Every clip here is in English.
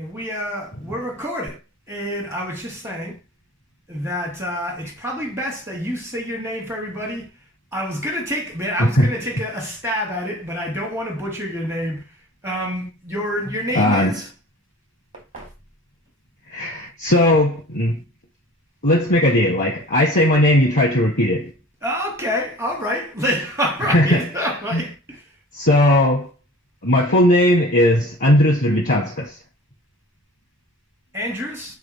And we're recording. And I was just saying that it's probably best that you say your name for everybody. I was gonna take a stab at it, but I don't want to butcher your name. Your name is. So let's make a deal. Like I say my name, you try to repeat it. Okay, all right, all right, all right. So my full name is Andrius Virvichanskas. Andrews?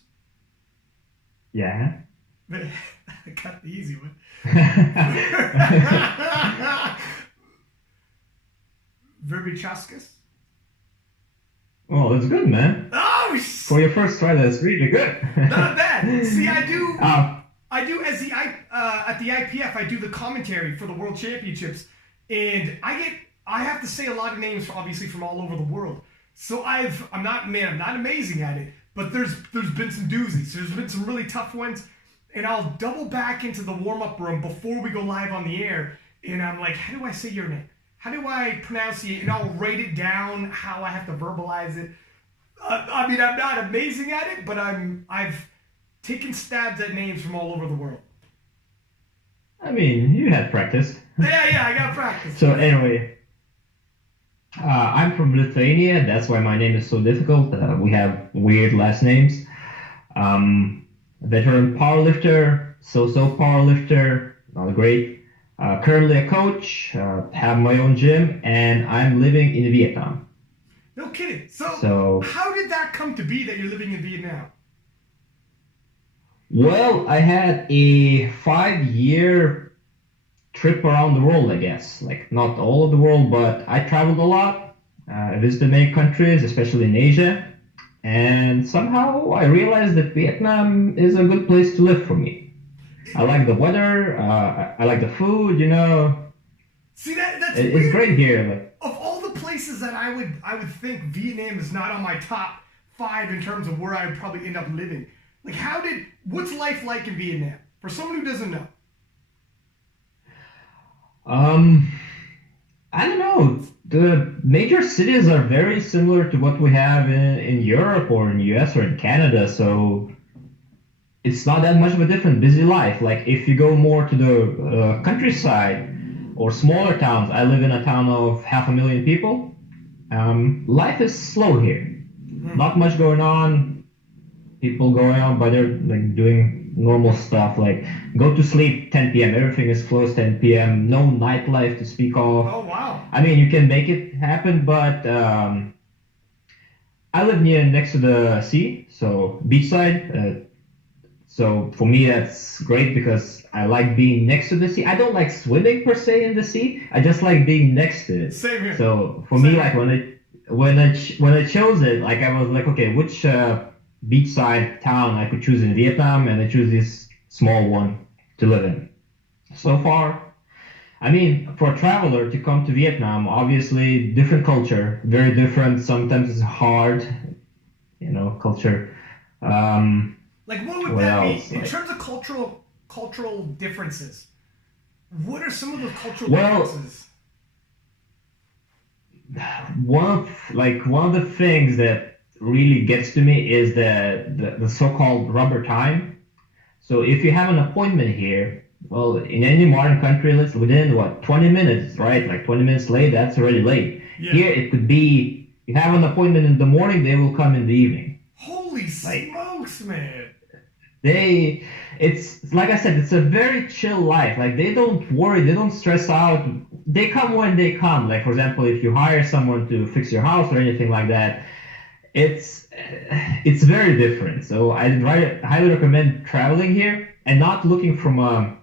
Yeah. I got the easy one. Virvichanskas? Oh, that's good, man. Oh, for your first try, that's really good. Not bad. See, I do as at the IPF. I do the commentary for the World Championships, and I have to say a lot of names, obviously from all over the world. So I'm not amazing at it, but there's been some doozies. There's been some really tough ones, and I'll double back into the warm up room before we go live on the air, and I'm like, how do I say your name? How do I pronounce it? And I'll write it down how I have to verbalize it. I mean, I'm not amazing at it, but I've taken stabs at names from all over the world. I mean, you had practice. Yeah, I got practice. So anyway, I'm from Lithuania. That's why my name is so difficult. We have weird last names. Veteran powerlifter, so-so powerlifter, not great. Currently a coach, have my own gym, and I'm living in Vietnam. No kidding. So how did that come to be that you're living in Vietnam? Well, I had a 5-year trip around the world, I guess. Like, not all of the world, but I traveled a lot. I visited many countries, especially in Asia. And somehow I realized that Vietnam is a good place to live for me. I like the weather. I like the food. See that's it's weird. Great here. Of all the places that I would think Vietnam is not on my top 5 in terms of where I would probably end up living. Like, what's life like in Vietnam for someone who doesn't know? I don't know. The major cities are very similar to what we have in Europe or in the US or in Canada. So. It's not that much of a different busy life. Like if you go more to the countryside or smaller towns, I live in a town of 500,000 people. Life is slow here. Not much going on. People going out, but they're like doing normal stuff. Like go to sleep 10 p.m. Everything is closed 10 p.m. No nightlife to speak of. Oh wow! I mean, you can make it happen, but I live next to the sea, so beachside. So for me, that's great because I like being next to the sea. I don't like swimming per se in the sea. I just like being next to it. Same here. So for me, like when I chose it, like I was like, okay, which beachside town I could choose in Vietnam, and I choose this small one to live in. So far, I mean, for a traveler to come to Vietnam, obviously different culture, very different. Sometimes it's hard, culture. Like, what would that be in terms of cultural differences? What are some of those cultural differences? One of the things that really gets to me is the so-called rubber time. So if you have an appointment here, well, in any modern country, it's within 20 minutes, right? Like 20 minutes late, that's already late. Yeah. Here it could be you have an appointment in the morning, they will come in the evening. Holy smokes, man! It's like I said, it's a very chill life. Like they don't worry, they don't stress out. They come when they come. Like for example, if you hire someone to fix your house or anything like that, it's very different. So I highly recommend traveling here and not looking from a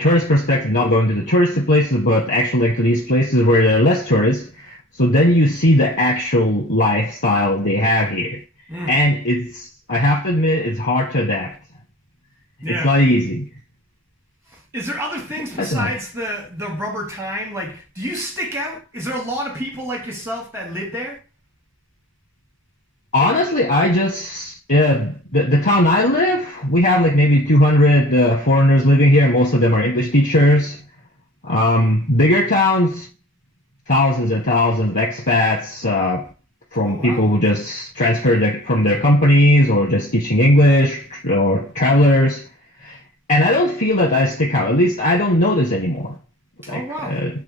tourist perspective, not going to the touristy places, but actually like to these places where there are less tourists. So then you see the actual lifestyle they have here, and I have to admit, it's hard to adapt. Yeah. It's not easy. Is there other things besides the rubber time? Like, do you stick out? Is there a lot of people like yourself that live there? Honestly, the town I live, we have like maybe 200 foreigners living here. Most of them are English teachers. Bigger towns, thousands and thousands of expats, from people who just transferred from their companies or just teaching English or travelers. And I don't feel that I stick out. At least I don't notice anymore. Like,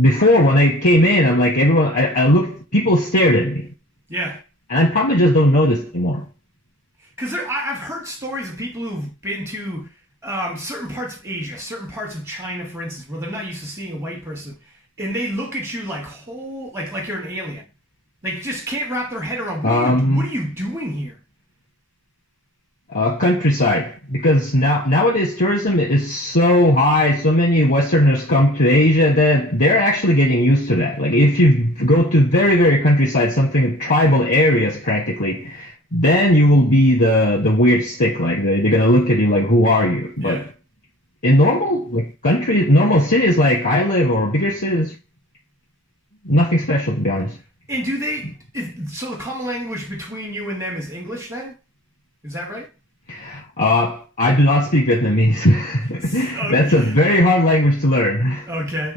before, when I came in, I'm like, everyone, I looked, people stared at me. Yeah. And I probably just don't notice anymore. Because I've heard stories of people who've been to certain parts of Asia, certain parts of China, for instance, where they're not used to seeing a white person, and they look at you like like you're an alien. They just can't wrap their head around what are you doing here? Countryside, because nowadays tourism is so high. So many Westerners come to Asia that they're actually getting used to that. Like if you go to very, very countryside, something tribal areas practically, then you will be the weird stick. Like they're gonna look at you like, who are you? But in normal normal cities like I live or bigger cities, nothing special, to be honest. And so the common language between you and them is English then? Is that right? I do not speak Vietnamese. Okay. That's a very hard language to learn. Okay.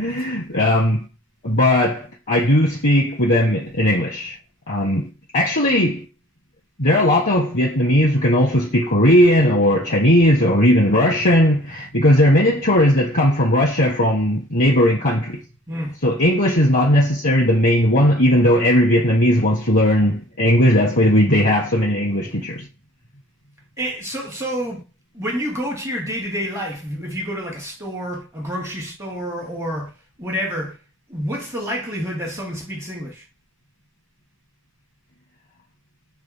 But I do speak with them in English. Actually, there are a lot of Vietnamese who can also speak Korean or Chinese or even Russian, because there are many tourists that come from Russia, from neighboring countries. So English is not necessarily the main one, even though every Vietnamese wants to learn English. That's why they have so many English teachers. So when you go to your day-to-day life, if you go to like a store, a grocery store, or whatever, what's the likelihood that someone speaks English?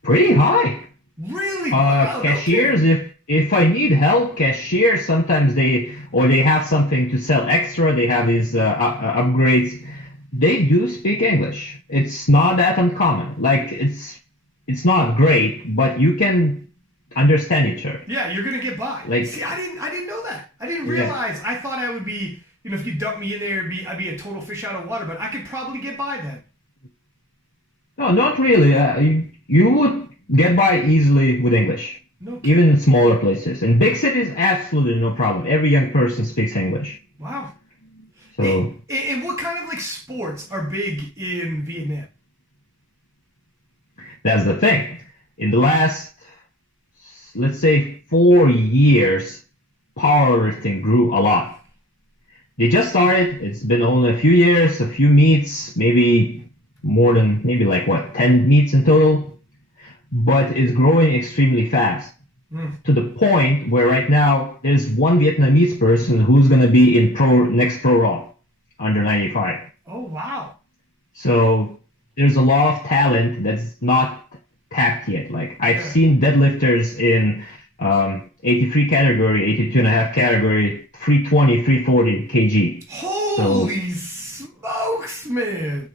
Pretty high. Really? Wow, cashiers, okay. if I need help, cashiers, sometimes they have something to sell extra, they have these upgrades, they do speak English. It's not that uncommon. Like it's not great, but you can understand each other. Yeah, you're gonna get by. Like, see, I didn't know that. I didn't realize. Yeah. I thought I would be, if you dump me in there, I'd be a total fish out of water. But I could probably get by then. No, not really. You would get by easily with English, even in smaller places. In big cities, absolutely no problem. Every young person speaks English. Wow. So. And what kind of like sports are big in Vietnam? That's the thing. In the last, let's say, 4 years, powerlifting grew a lot. They just started. It's been only a few years, a few meets, maybe more than, 10 meets in total. But it's growing extremely fast to the point where right now there's one Vietnamese person who's going to be in next Pro Raw under 95. Oh, wow. So there's a lot of talent that's not tapped yet. Like I've seen deadlifters in 83 category, 82.5 category, 320, 340 kg. Holy smokes, man.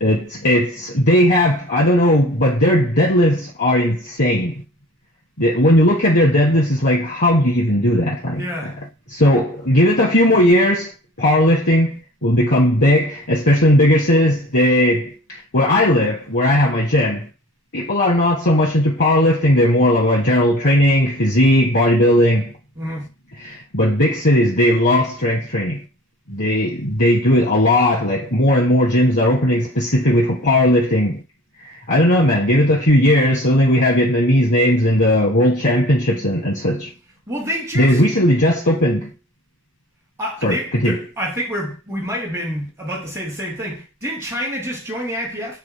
They have, I don't know, but their deadlifts are insane. When you look at their deadlifts, it's like, how do you even do that? So give it a few more years, powerlifting will become big, especially in bigger cities. Where I live, where I have my gym, people are not so much into powerlifting. They're more about general training, physique, bodybuilding. But big cities, they love strength training. They do it a lot. Like more and more gyms are opening specifically for powerlifting. I don't know, man. Give it a few years. Suddenly we have Vietnamese names in the world championships and such. Well, they recently just opened. Sorry, continue. I think we might have been about to say the same thing. Didn't China just join the IPF?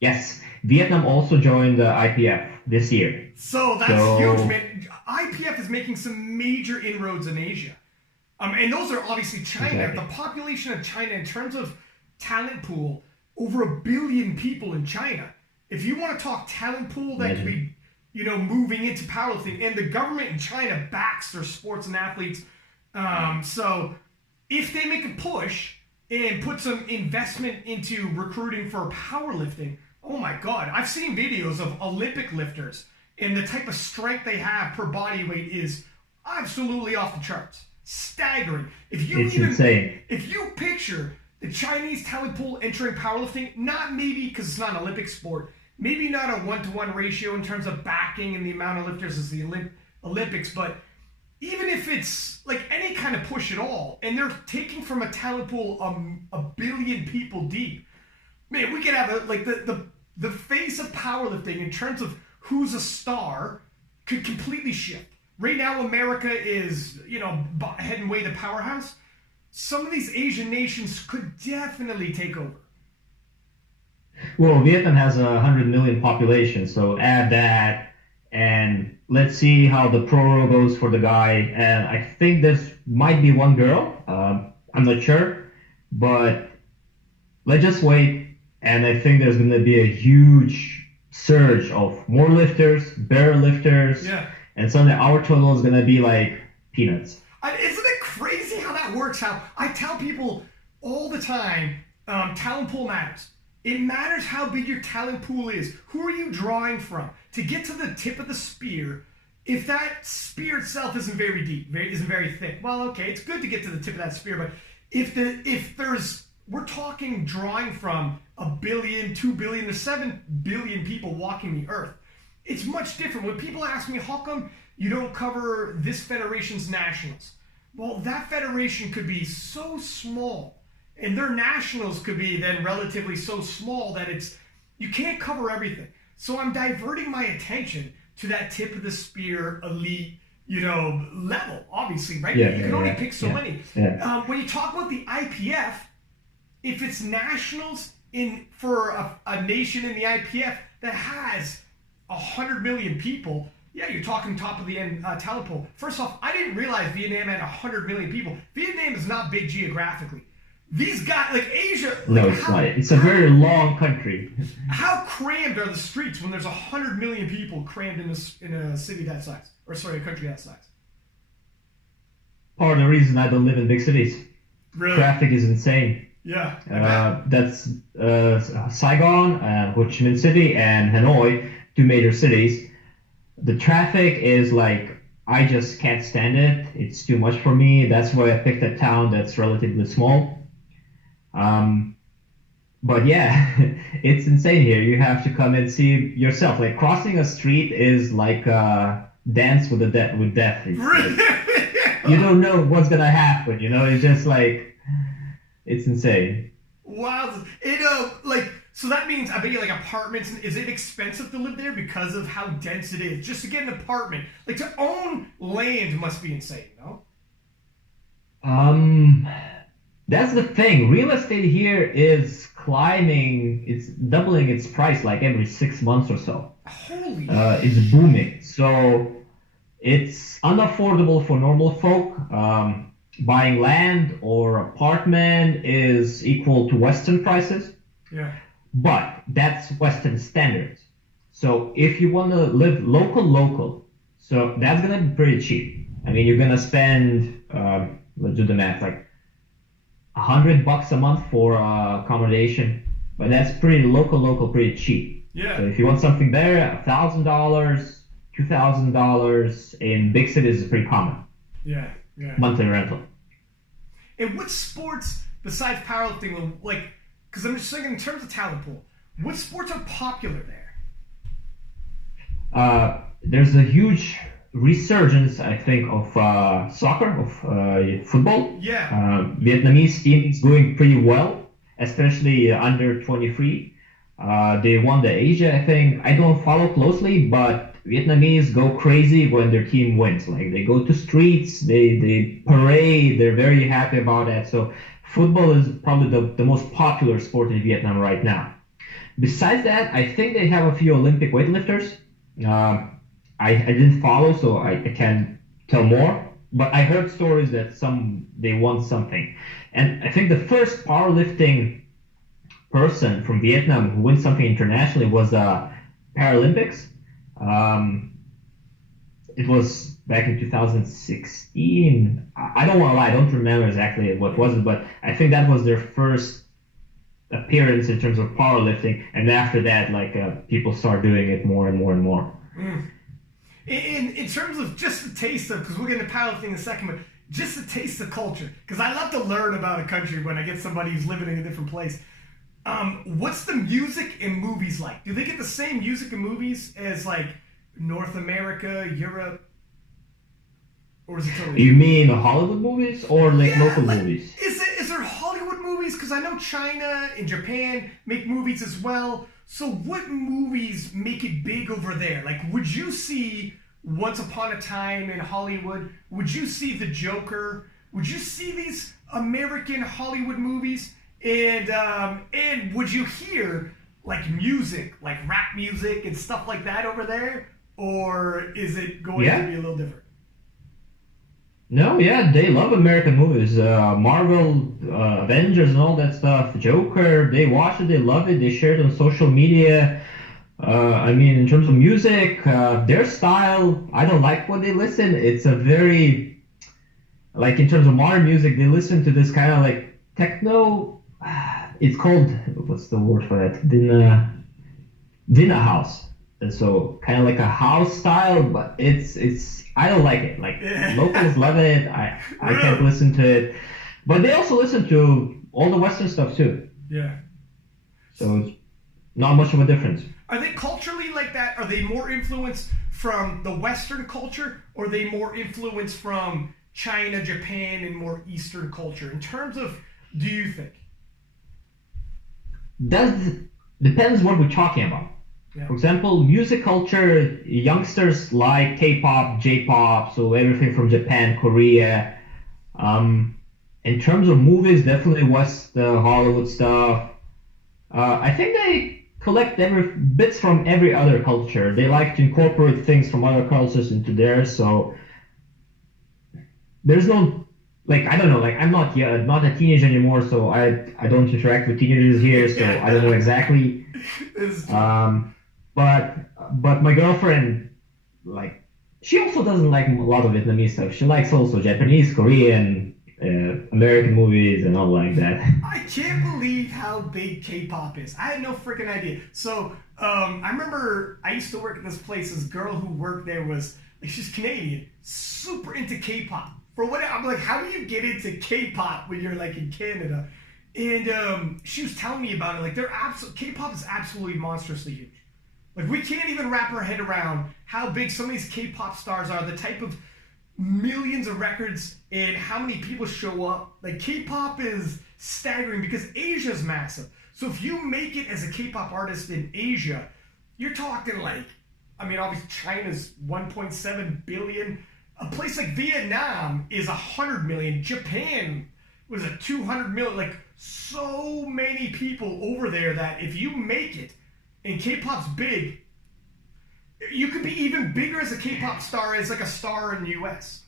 Yes, Vietnam also joined the IPF this year. So that's huge, man. IPF is making some major inroads in Asia. And those are obviously China. Exactly. The population of China, in terms of talent pool, over 1 billion people in China. If you want to talk talent pool that could be, moving into powerlifting, and the government in China backs their sports and athletes. So if they make a push and put some investment into recruiting for powerlifting, oh my God, I've seen videos of Olympic lifters, and the type of strength they have per body weight is absolutely off the charts. Staggering. Insane. If you picture the Chinese talent pool entering powerlifting, not maybe because it's not an Olympic sport, maybe not a 1-to-1 ratio in terms of backing and the amount of lifters as the Olympics, but even if it's like any kind of push at all, and they're taking from a talent pool 1 billion people deep, Man, we could have the face of powerlifting in terms of who's a star could completely shift. Right now, America is, heading way the powerhouse. Some of these Asian nations could definitely take over. Well, Vietnam has 100 million population, so add that, and let's see how the pro goes for the guy. And I think this might be one girl. I'm not sure, but let's just wait. And I think there's going to be a huge surge of more lifters, better lifters, and suddenly our total is going to be like peanuts. Isn't it crazy how that works? How I tell people all the time, talent pool matters. It matters how big your talent pool is. Who are you drawing from? To get to the tip of the spear, if that spear itself isn't very deep, isn't very thick, well, okay, it's good to get to the tip of that spear, but we're talking drawing from 1 billion, 2 billion to 7 billion people walking the earth. It's much different. When people ask me, how come you don't cover this federation's nationals? Well, that federation could be so small, and their nationals could be then relatively so small that you can't cover everything. So I'm diverting my attention to that tip of the spear elite, level, obviously, right? You can only pick so many. Yeah. When you talk about the IPF, if it's nationals for a nation in the IPF that has 100 million people, you're talking top of the end talent pool. First off, I didn't realize Vietnam had 100 million people. Vietnam is not big geographically. These guys, like Asia... No, it's not. It's a very long country. How crammed are the streets when there's 100 million people crammed in a city that size? Or sorry, a country that size? Part of the reason I don't live in big cities. Really? Traffic is insane. Yeah. That's Saigon, Ho Chi Minh City, and Hanoi, 2 major cities. The traffic is like, I just can't stand it. It's too much for me. That's why I picked a town that's relatively small. But yeah, it's insane here. You have to come and see yourself. Like crossing a street is like a dance with death. You don't know what's gonna happen. It's just like, it's insane. Wow. So that means I bet you like apartments. Is it expensive to live there because of how dense it is? Just to get an apartment, like to own land, must be insane, no? That's the thing. Real estate here is climbing. It's doubling its price like every 6 months or so. Holy! It's booming. So it's unaffordable for normal folk. Buying land or apartment is equal to Western prices. Yeah. But that's Western standards. So if you want to live local, so that's gonna be pretty cheap. I mean, you're gonna spend, let's do the math, like $100 a month for accommodation, but that's pretty local, pretty cheap. Yeah. So if you want something there, $1,000, $2,000 in big cities is pretty common. Yeah. Monthly rental. And what sports besides powerlifting, because I'm just thinking in terms of talent pool, what sports are popular there? There's a huge resurgence, I think, of soccer, of football. Yeah. Vietnamese team is going pretty well, especially under 23. They won the Asia, I think. I don't follow closely, but Vietnamese go crazy when their team wins. Like they go to streets, they parade, they're very happy about that. So football is probably the most popular sport in Vietnam right now. Besides that, I think they have a few Olympic weightlifters. I didn't follow, so I can't tell more. But I heard stories that they won something. And I think the first powerlifting person from Vietnam who won something internationally was Paralympics. It was back in 2016. I don't want to lie, I don't remember exactly what was it, but I think that was their first appearance in terms of powerlifting. And after that, people start doing it more and more and more. Mm. In terms of just the taste of, because we'll get into powerlifting in a second, but just the taste of culture, because I love to learn about a country when I get somebody who's living in a different place. What's the music and movies like? Do they get the same music and movies as like North America, Europe? Or is it totally You mean Hollywood movies or local movies? Is there Hollywood movies movies, because I know China and Japan make movies as well. So what movies make it big over there? Like, would you see Once Upon a Time in Hollywood? Would you see The Joker? Would you see these American Hollywood movies? And would you hear like music, like rap music and stuff like that over there? Or is it going to be a little different? No, yeah, they love American movies. Marvel, Avengers, and all that stuff. Joker, they watch it, they love it, they share it on social media. I mean, in terms of music, their style, I don't like what they listen. It's a very, like in terms of modern music, they listen to this kind of like techno. It's called, what's the word for that? Dinner house. And so kind of like a house style, but it's I don't like it. Like locals love it. I can't listen to it. But they also listen to all the Western stuff too. Yeah. So it's not much of a difference. Are they culturally like that? Are they more influenced from the Western culture, or are they more influenced from China, Japan, and more Eastern culture? In terms of, do you think? Depends what we're talking about. Yeah. For example, music culture, youngsters like K-pop, J-pop, so everything from Japan, Korea. In terms of movies, definitely West Hollywood stuff. I think they collect bits from every other culture. They like to incorporate things from other cultures into theirs. So there's no, like, I don't know, like I'm not a teenager anymore, so I don't interact with teenagers here, so I don't know exactly. But my girlfriend, like, she also doesn't like a lot of Vietnamese stuff. She likes also Japanese, Korean, American movies and all like that. I can't believe how big K-pop is. I had no freaking idea. So I remember I used to work at this place. This girl who worked there was, like, she's Canadian, super into K-pop. For what I'm like, how do you get into K-pop when you're like in Canada? And she was telling me about it. Like, K-pop is absolutely monstrously huge. Like, we can't even wrap our head around how big some of these K-pop stars are, the type of millions of records and how many people show up. Like, K-pop is staggering because Asia's massive. So if you make it as a K-pop artist in Asia, you're talking like, I mean, obviously China's 1.7 billion. A place like Vietnam is 100 million. Japan was a 200 million. Like, so many people over there that if you make it and K-pop's big, you could be even bigger as a K-pop star as like a star in the US.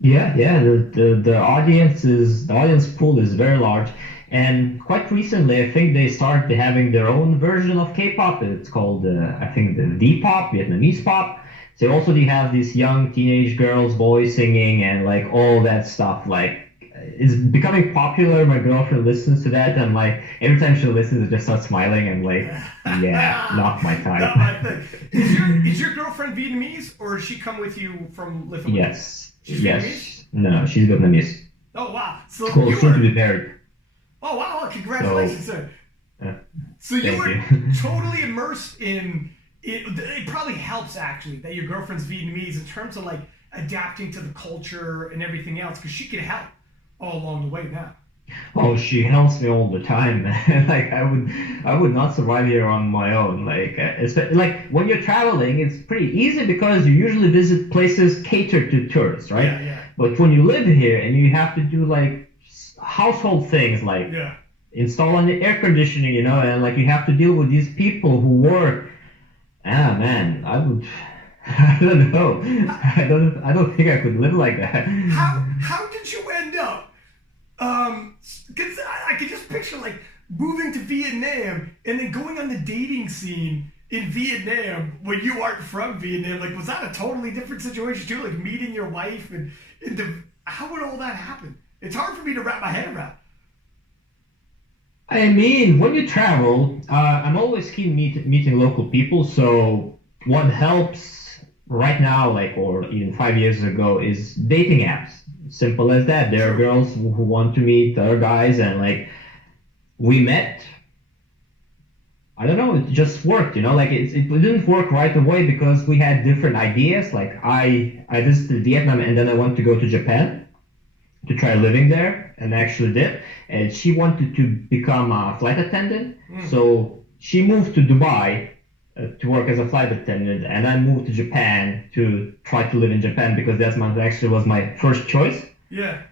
Yeah. The audience pool is very large, and quite recently I think they started having their own version of K-pop. It's called I think the V-pop, Vietnamese pop. So also they have these young teenage girls, boys singing and like all that stuff. Like, it's becoming popular. My girlfriend listens to that, and like every time she listens, she just starts smiling and like, yeah, not my type. Is your girlfriend Vietnamese, or does she come with you from Lithuania? Yes. She's yes. Vietnamese? No, she's Vietnamese. Oh wow! So cool. you Soon were. to be married. Oh wow! Congratulations, sir. So you Thank were you. totally immersed in it. It probably helps actually that your girlfriend's Vietnamese in terms of like adapting to the culture and everything else, because she can help all along the way now. Oh, she helps me all the time, man. Like I would not survive here on my own. Like when you're traveling, it's pretty easy because you usually visit places catered to tourists, right? Yeah. But when you live here and you have to do like household things like installing the air conditioning, and like you have to deal with these people who work. Ah, man, I don't know. I don't think I could live like that. How did you end up? Because I could just picture like moving to Vietnam and then going on the dating scene in Vietnam when you aren't from Vietnam. Like, was that a totally different situation too? Like meeting your wife and how would all that happen? It's hard for me to wrap my head around. I mean, when you travel, I'm always keen meeting local people. So what helps right now, like, or even 5 years ago, is dating apps. Simple as that. There are girls who want to meet other guys, and like we met. I don't know. It just worked, Like it didn't work right away because we had different ideas. Like I visited Vietnam and then I wanted to go to Japan, to try living there, and actually did. And she wanted to become a flight attendant, so she moved to Dubai to work as a flight attendant, and I moved to Japan to try to live in Japan because actually was my first choice. Yeah.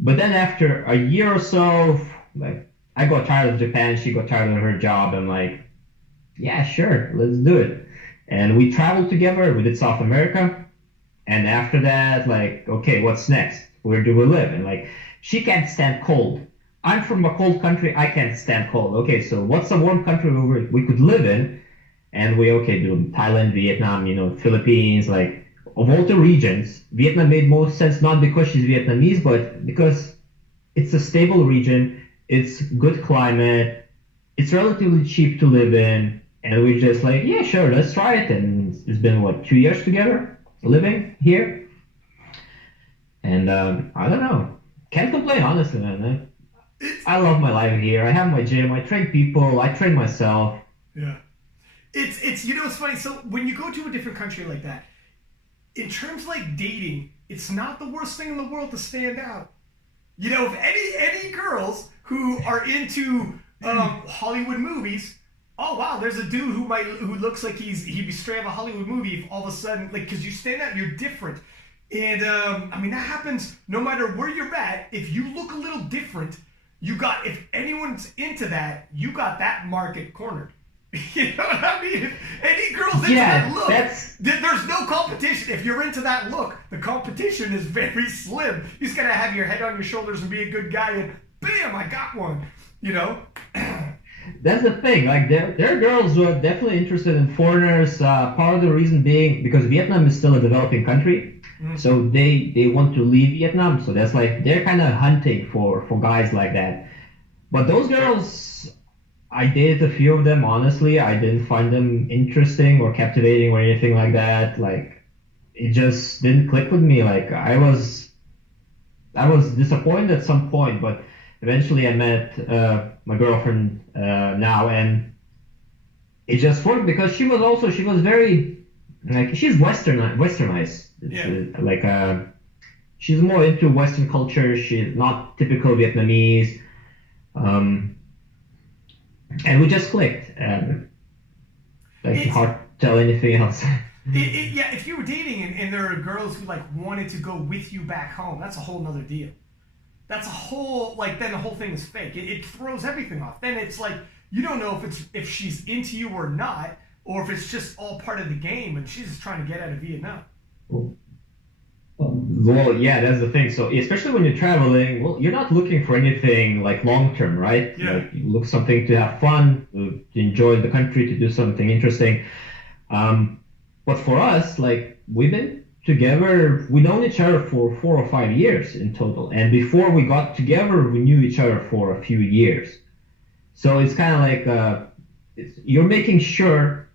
But then after a year or so, like I got tired of Japan, she got tired of her job, and like, yeah, sure, let's do it. And we traveled together. We did South America, and after that, like, okay, what's next? Where do we live? And like, she can't stand cold. I'm from a cold country. I can't stand cold. Okay, so what's a warm country we could live in? And we do Thailand, Vietnam, Philippines, like of all the regions, Vietnam made most sense not because she's Vietnamese, but because it's a stable region, it's good climate, it's relatively cheap to live in, and we just like, yeah, sure, let's try it. And it's been 2 years together living here, and I don't know, can't complain honestly, man. I love my life here. I have my gym. I train people. I train myself. Yeah. It's it's funny. So when you go to a different country like that, in terms of like dating, it's not the worst thing in the world to stand out. If any girls who are into Hollywood movies, oh wow, there's a dude who looks like he'd be straight out of a Hollywood movie. If all of a sudden, like, because you stand out, you're different, and I mean that happens no matter where you're at. If you look a little different, if anyone's into that, you got that market cornered. You know what I mean? If any girl's into that look, there's no competition. If you're into that look, the competition is very slim. You just gotta have your head on your shoulders and be a good guy, and bam, I got one. That's the thing. Like there are girls who are definitely interested in foreigners. Part of the reason being because Vietnam is still a developing country, so they want to leave Vietnam. So that's like they're kind of hunting for guys like that. But those girls, I dated a few of them. Honestly, I didn't find them interesting or captivating or anything like that. Like it just didn't click with me. Like I was disappointed at some point, but eventually I met my girlfriend now, and it just worked because she was very like she's westernized. Like she's more into Western culture. She's not typical Vietnamese. And we just clicked. Hard to tell anything else. Yeah, if you were dating and there are girls who like wanted to go with you back home, that's a whole nother deal. That's a whole then the whole thing is fake. It throws everything off. Then it's like you don't know if she's into you or not, or if it's just all part of the game and she's just trying to get out of Vietnam. Well, yeah, that's the thing. So especially when you're traveling, well, you're not looking for anything like long term, right? Yeah. Like you look something to have fun, to enjoy the country, to do something interesting. But for us, like we've been together, we known each other for 4 or 5 years in total, and before we got together, we knew each other for a few years. So it's kind of like you're making sure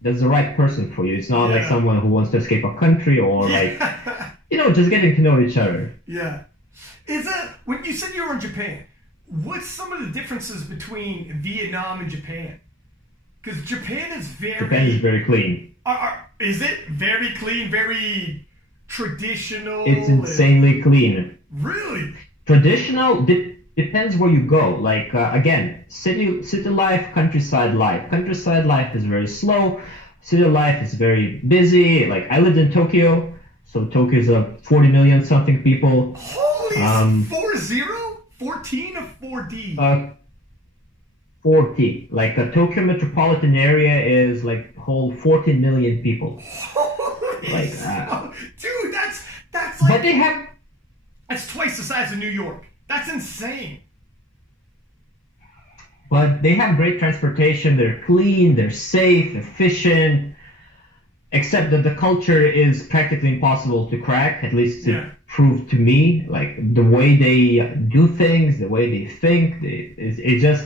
that's the right person for you. It's not like someone who wants to escape a country or like. Just getting to know each other. Yeah. When you said you were in Japan, what's some of the differences between Vietnam and Japan? Because Japan is very clean. Is it very clean, very traditional? It's insanely clean. Really? Traditional depends where you go. Like, again, city life, countryside life. Countryside life is very slow. City life is very busy. Like, I lived in Tokyo. So Tokyo's 40 million something people. Holy 40? 14 or 4D? 40. Like the Tokyo metropolitan area is like whole 14 million people. Holy dude, that's like. But they have. That's twice the size of New York. That's insane. But they have great transportation. They're clean. They're safe, efficient. Except that the culture is practically impossible to crack, at least to prove to me. Like the way they do things, the way they think, it's just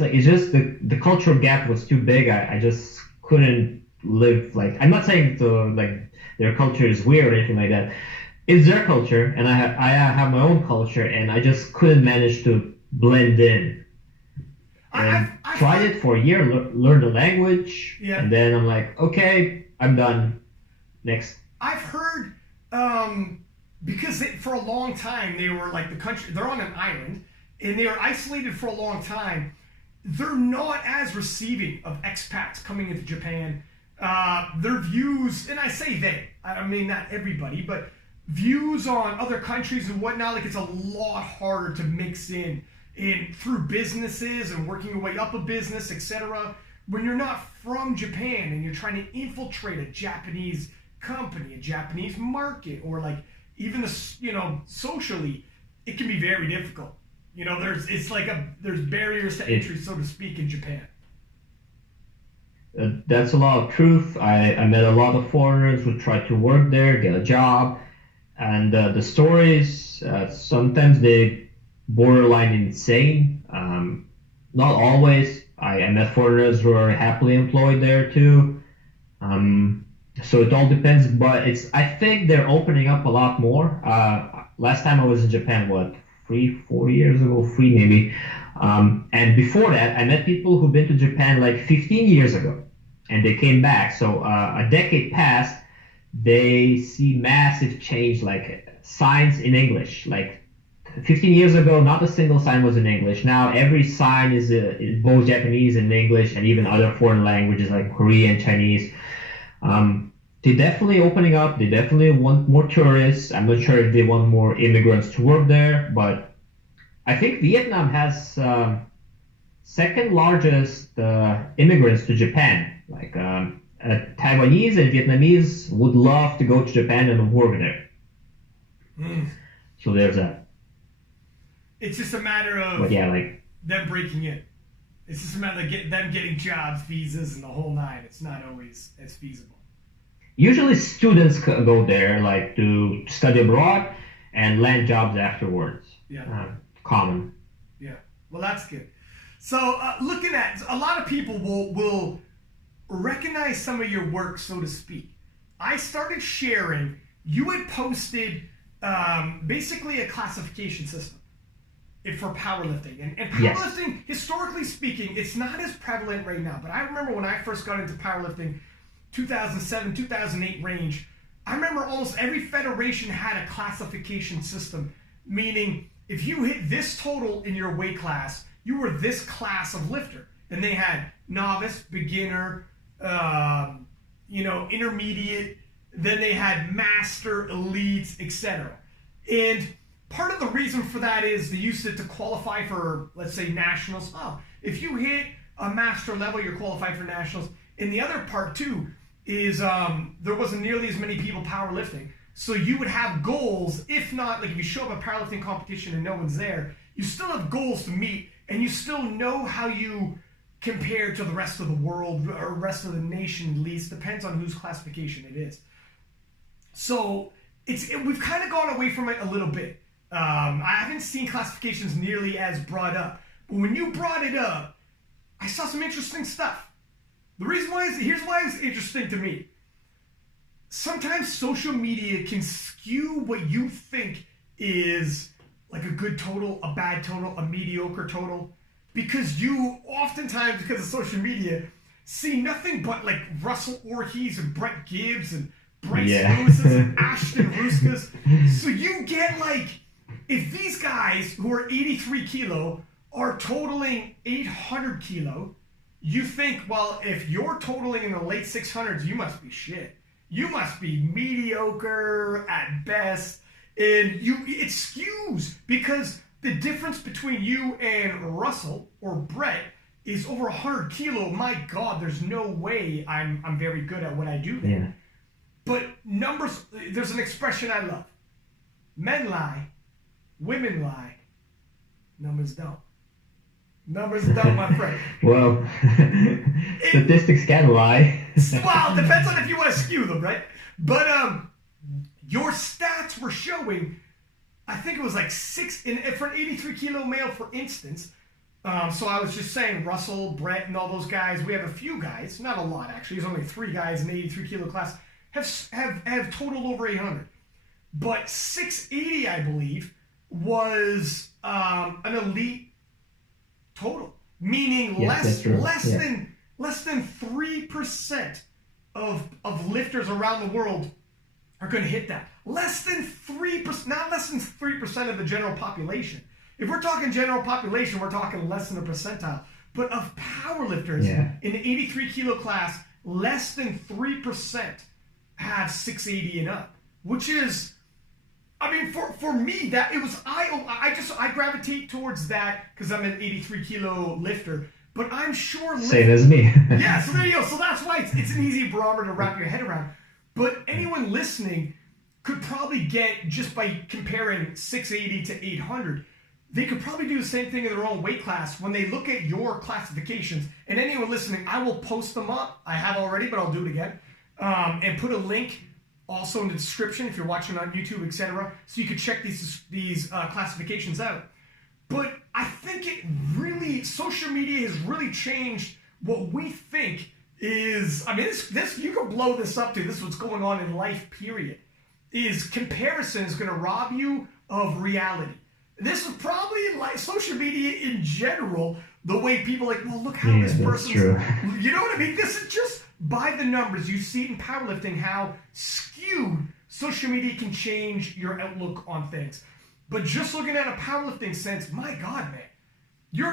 the cultural gap was too big. I just couldn't live like. I'm not saying their culture is weird or anything like that. It's their culture, and I have my own culture, and I just couldn't manage to blend in. And I tried it for a year, learned the language, and then I'm like, okay, I'm done. Next. I've heard because for a long time they were like the country. They're on an island and they are isolated for a long time. They're not as receiving of expats coming into Japan. Their views, and I say they, I mean not everybody, but views on other countries and whatnot, like it's a lot harder to mix in through businesses and working your way up a business, etc. When you're not from Japan and you're trying to infiltrate a Japanese company, a Japanese market, or like even socially, it can be very difficult. There's barriers to entry, so to speak, in Japan. That's a lot of truth. I met a lot of foreigners who tried to work there, get a job, and the stories, sometimes they borderline insane. Not always. I met foreigners who are happily employed there too. So it all depends, but I think they're opening up a lot more. Last time I was in Japan, 4 years ago, maybe. And before that, I met people who've been to Japan like 15 years ago, and they came back. So a decade passed, they see massive change, like signs in English. Like 15 years ago, not a single sign was in English. Now every sign is both Japanese and English, and even other foreign languages like Korean, Chinese. They're definitely opening up. They definitely want more tourists. I'm not sure if they want more immigrants to work there, but I think Vietnam has second largest immigrants to Japan. Like Taiwanese and Vietnamese would love to go to Japan and work there. So there's that. It's just a matter of them breaking in. It's just a matter of them getting jobs, visas, and the whole nine. It's not always as feasible. Usually students go there like to study abroad and land jobs afterwards. Yeah. Common. Yeah. Well, that's good. So looking at, a lot of people will recognize some of your work, so to speak. I started sharing, you had posted basically a classification system for powerlifting. And powerlifting, historically speaking, it's not as prevalent right now. But I remember when I first got into powerlifting, 2007, 2008 range, I remember almost every federation had a classification system, meaning if you hit this total in your weight class, you were this class of lifter. And they had novice, beginner, intermediate, then they had master, elite, etc. And part of the reason for that is they used it to qualify for, let's say, nationals. If you hit a master level, you're qualified for nationals. And the other part too is there wasn't nearly as many people powerlifting. So you would have goals, if not, like if you show up at a powerlifting competition and no one's there, you still have goals to meet, and you still know how you compare to the rest of the world, or rest of the nation at least, depends on whose classification it is. So we've kind of gone away from it a little bit. I haven't seen classifications nearly as brought up. But when you brought it up, I saw some interesting stuff. The reason why here's why it's interesting to me. Sometimes social media can skew what you think is like a good total, a bad total, a mediocre total. Because you oftentimes, because of social media, see nothing but like Russell Ortiz and Brett Gibbs and Bryce Lewis's and Ashton Ruskas. So you get like, if these guys who are 83 kilo are totaling 800 kilo, you think, well, if you're totaling in the late 600s, you must be shit. You must be mediocre at best. And it skews because the difference between you and Russell or Brett is over 100 kilo. My God, there's no way I'm very good at what I do there. Yeah. But numbers, there's an expression I love. Men lie, women lie, numbers don't. Numbers don't, my friend. Well, statistics can lie. Well, depends on if you want to skew them, right? But your stats were showing, I think it was like for an 83 kilo male, for instance. So I was just saying, Russell, Brett, and all those guys, we have a few guys, not a lot actually, there's only 3 guys in the 83 kilo class, have totaled over 800. But 680, I believe, was an elite total, meaning less than 3% of lifters around the world are going to hit that. Less than 3%, not less than 3% of the general population. If we're talking general population, we're talking less than a percentile. But of powerlifters in the 83 kilo class, less than 3% have 680 and up, which is, I mean, for me, that it was, I gravitate towards that because I'm an 83 kilo lifter, but I'm sure. Same as me. Yeah, so there you go. So that's why it's an easy barometer to wrap your head around. But anyone listening could probably get, just by comparing 680 to 800, they could probably do the same thing in their own weight class when they look at your classifications. And anyone listening, I will post them up. I have already, but I'll do it again. And put a link also in the description if you're watching on YouTube, etc. So you can check these classifications out. But I think it really, social media has really changed what we think is, I mean, this you can blow this up to, this is what's going on in life, period, is comparison is going to rob you of reality. This is probably like social media in general, the way people like, well, look how this person's, you know what I mean? This is just by the numbers. You see it in powerlifting how skewed social media can change your outlook on things. But just looking at a powerlifting sense, my God, man, you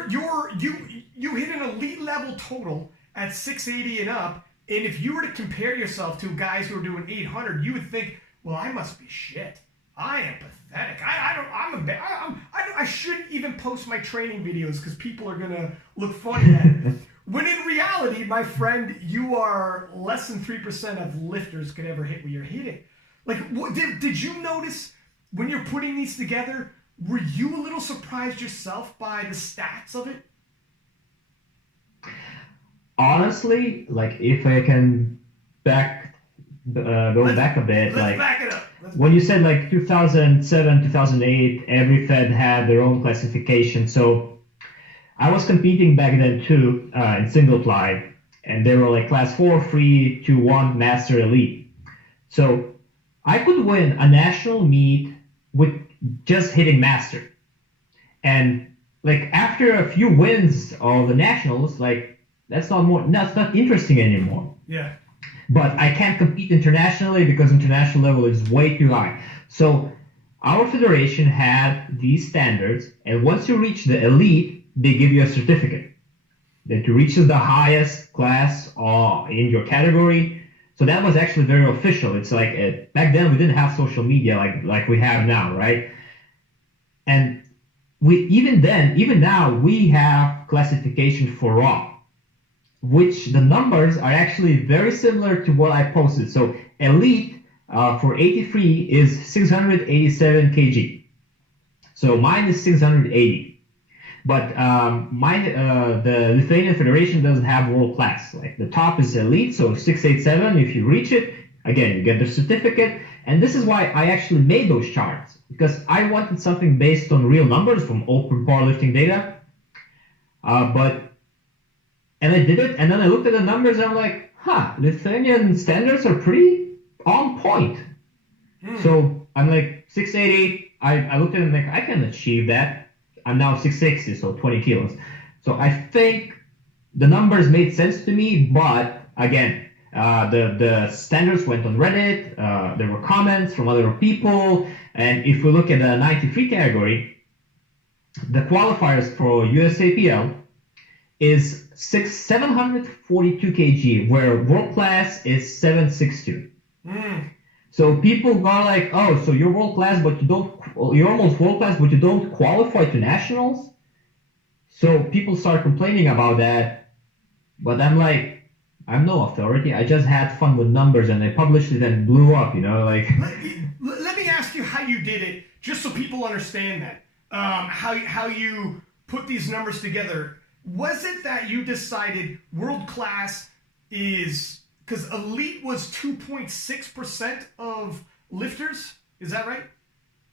hit an elite level total at 680 and up, and if you were to compare yourself to guys who are doing 800, you would think, well, I must be shit. I am pathetic. I shouldn't even post my training videos because people are gonna look funny at it. When in reality, my friend, you are less than 3% of lifters could ever hit what you're hitting. Like, did you notice when you're putting these together? Were you a little surprised yourself by the stats of it? Honestly, like if I can go back a bit, let's back it up. When you said like 2007, 2008, every Fed had their own classification. So I was competing back then too in single ply, and they were like class 4, 3, 2, 1, master, elite. So I could win a national meet with just hitting master. And like after a few wins of the nationals, like that's not interesting anymore. Yeah. But I can't compete internationally because international level is way too high. So our federation had these standards, and once you reach the elite, they give you a certificate that you reach the highest class in your category. So that was actually very official. It's like back then we didn't have social media like we have now, right? And even now we have classification for raw, which the numbers are actually very similar to what I posted. So elite for 83 is 687 kg. So mine is 680. But the Lithuanian Federation doesn't have world class. Like the top is elite, so 687. If you reach it, again, you get the certificate. And this is why I actually made those charts, because I wanted something based on real numbers from open powerlifting data. And I did it, and then I looked at the numbers, and I'm like, Lithuanian standards are pretty on point. So I'm like, 680, I looked at it and like, I can achieve that. I'm now 660, so 20 kilos. So I think the numbers made sense to me, but again, the standards went on Reddit, there were comments from other people, and if we look at the 93 category, the qualifiers for USAPL is 742 kg, where world class is 762. So people go like, oh, so you're world class, but you're almost world class, but you don't qualify to nationals. So people start complaining about that, but I'm like, I'm no authority. I just had fun with numbers, and I published it and blew up. Like. Let me ask you how you did it, just so people understand that. How you put these numbers together. Was it that you decided world class is, because elite was 2.6% of lifters? Is that right?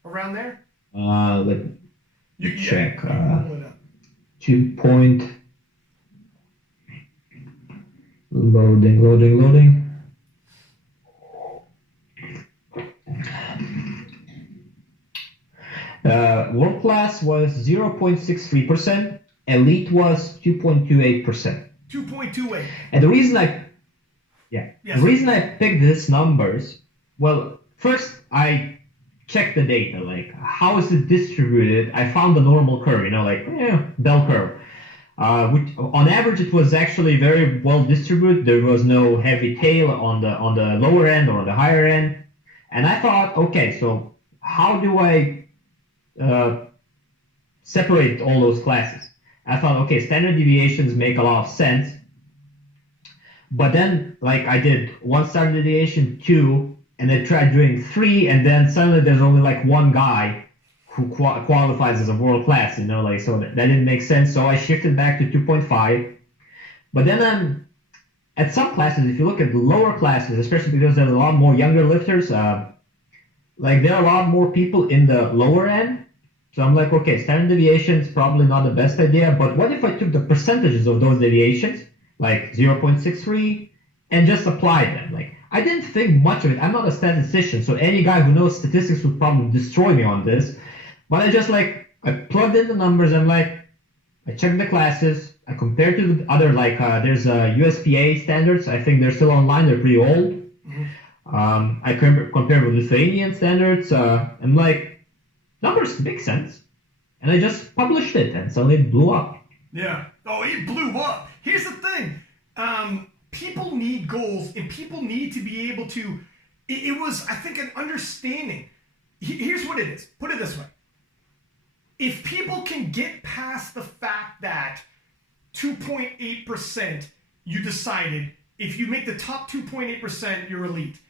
Around there? Let me check. 2 point. Loading. World class was 0.63%. Elite was 2.28%. 2.28. And the reason I picked these numbers, well, first I checked the data, like how is it distributed. I found the normal curve, bell curve. Which on average it was actually very well distributed. There was no heavy tail on the lower end or on the higher end. And I thought, okay, so how do I separate all those classes? I thought, okay, standard deviations make a lot of sense. But then, like, I did one standard deviation, two, and I tried doing three, and then suddenly there's only like one guy who qualifies as a world class, so that didn't make sense. So I shifted back to 2.5. But then at some classes, if you look at the lower classes, especially because there's a lot more younger lifters, like there are a lot more people in the lower end. So I'm like, okay, standard deviation is probably not the best idea, but what if I took the percentages of those deviations, like 0.63, and just applied them? Like, I didn't think much of it. I'm not a statistician, so any guy who knows statistics would probably destroy me on this. But I plugged in the numbers, and like, I checked the classes, I compared to the other, there's USPA standards. I think they're still online, they're pretty old. Mm-hmm. I compared with Lithuanian standards, and like, numbers make sense. And I just published it, and suddenly it blew up. Yeah. Oh, it blew up. Here's the thing. People need goals, and people need to be able to... It was, I think, an understanding. Here's what it is. Put it this way. If people can get past the fact that 2.8% you decided, if you make the top 2.8%, you're elite.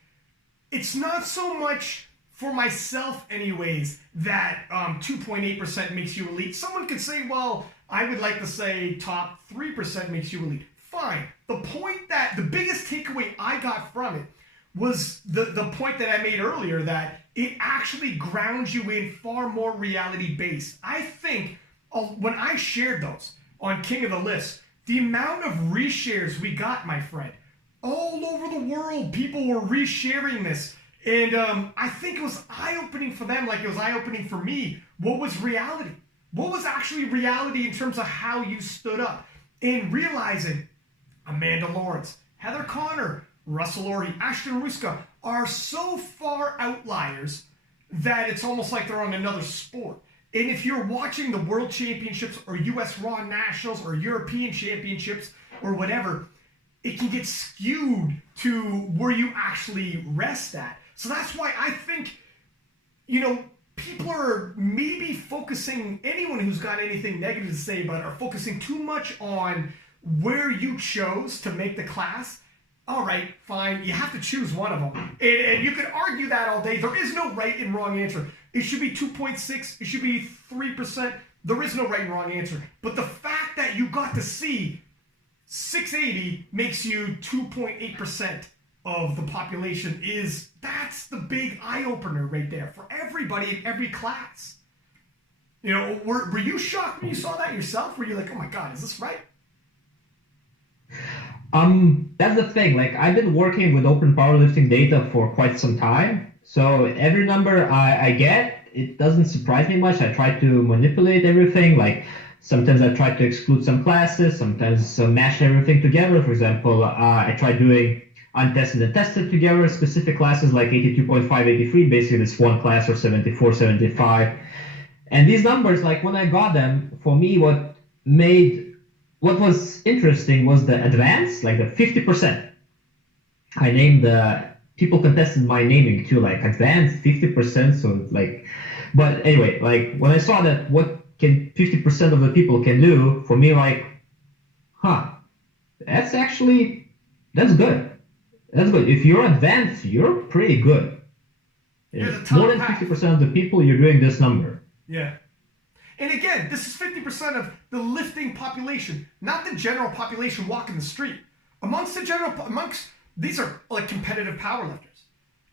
It's not so much... for myself anyways, that 2.8% makes you elite. Someone could say, well, I would like to say top 3% makes you elite. Fine. The biggest takeaway I got from it was the point that I made earlier, that it actually grounds you in far more reality-based. I think when I shared those on King of the List, the amount of reshares we got, my friend, all over the world, people were resharing this. And I think it was eye-opening for them, like it was eye-opening for me. What was reality? What was actually reality in terms of how you stood up? And realizing Amanda Lawrence, Heather Connor, Russell Orey, Ashton Ruska are so far outliers that it's almost like they're on another sport. And if you're watching the World Championships or US Raw Nationals or European Championships or whatever, it can get skewed to where you actually rest at. So that's why I think, people are maybe focusing, anyone who's got anything negative to say about it, are focusing too much on where you chose to make the class. All right, fine, you have to choose one of them. And you could argue that all day. There is no right and wrong answer. It should be 2.6, it should be 3%. There is no right and wrong answer. But the fact that you got to see 680 makes you 2.8% of the population that's the big eye-opener right there for everybody in every class. Were you shocked when you saw that yourself? Were you like, oh my God, is this right? That's the thing. Like, I've been working with open powerlifting data for quite some time. So every number I get, it doesn't surprise me much. I try to manipulate everything. Like, sometimes I try to exclude some classes, sometimes mash everything together. For example, I try doing untested and tested together, specific classes like 82.5, 83, basically this one class, or 74, 75. And these numbers, like when I got them, for me, what was interesting was the advance, like the 50%. I named people contested my naming too, like advanced 50%. So like, but anyway, like when I saw that what can 50% of the people can do, for me, like, that's good. That's good. If you're advanced, you're pretty good. More than 50% of the people, you're doing this number. Yeah. And again, this is 50% of the lifting population, not the general population walking the street. These are like competitive powerlifters.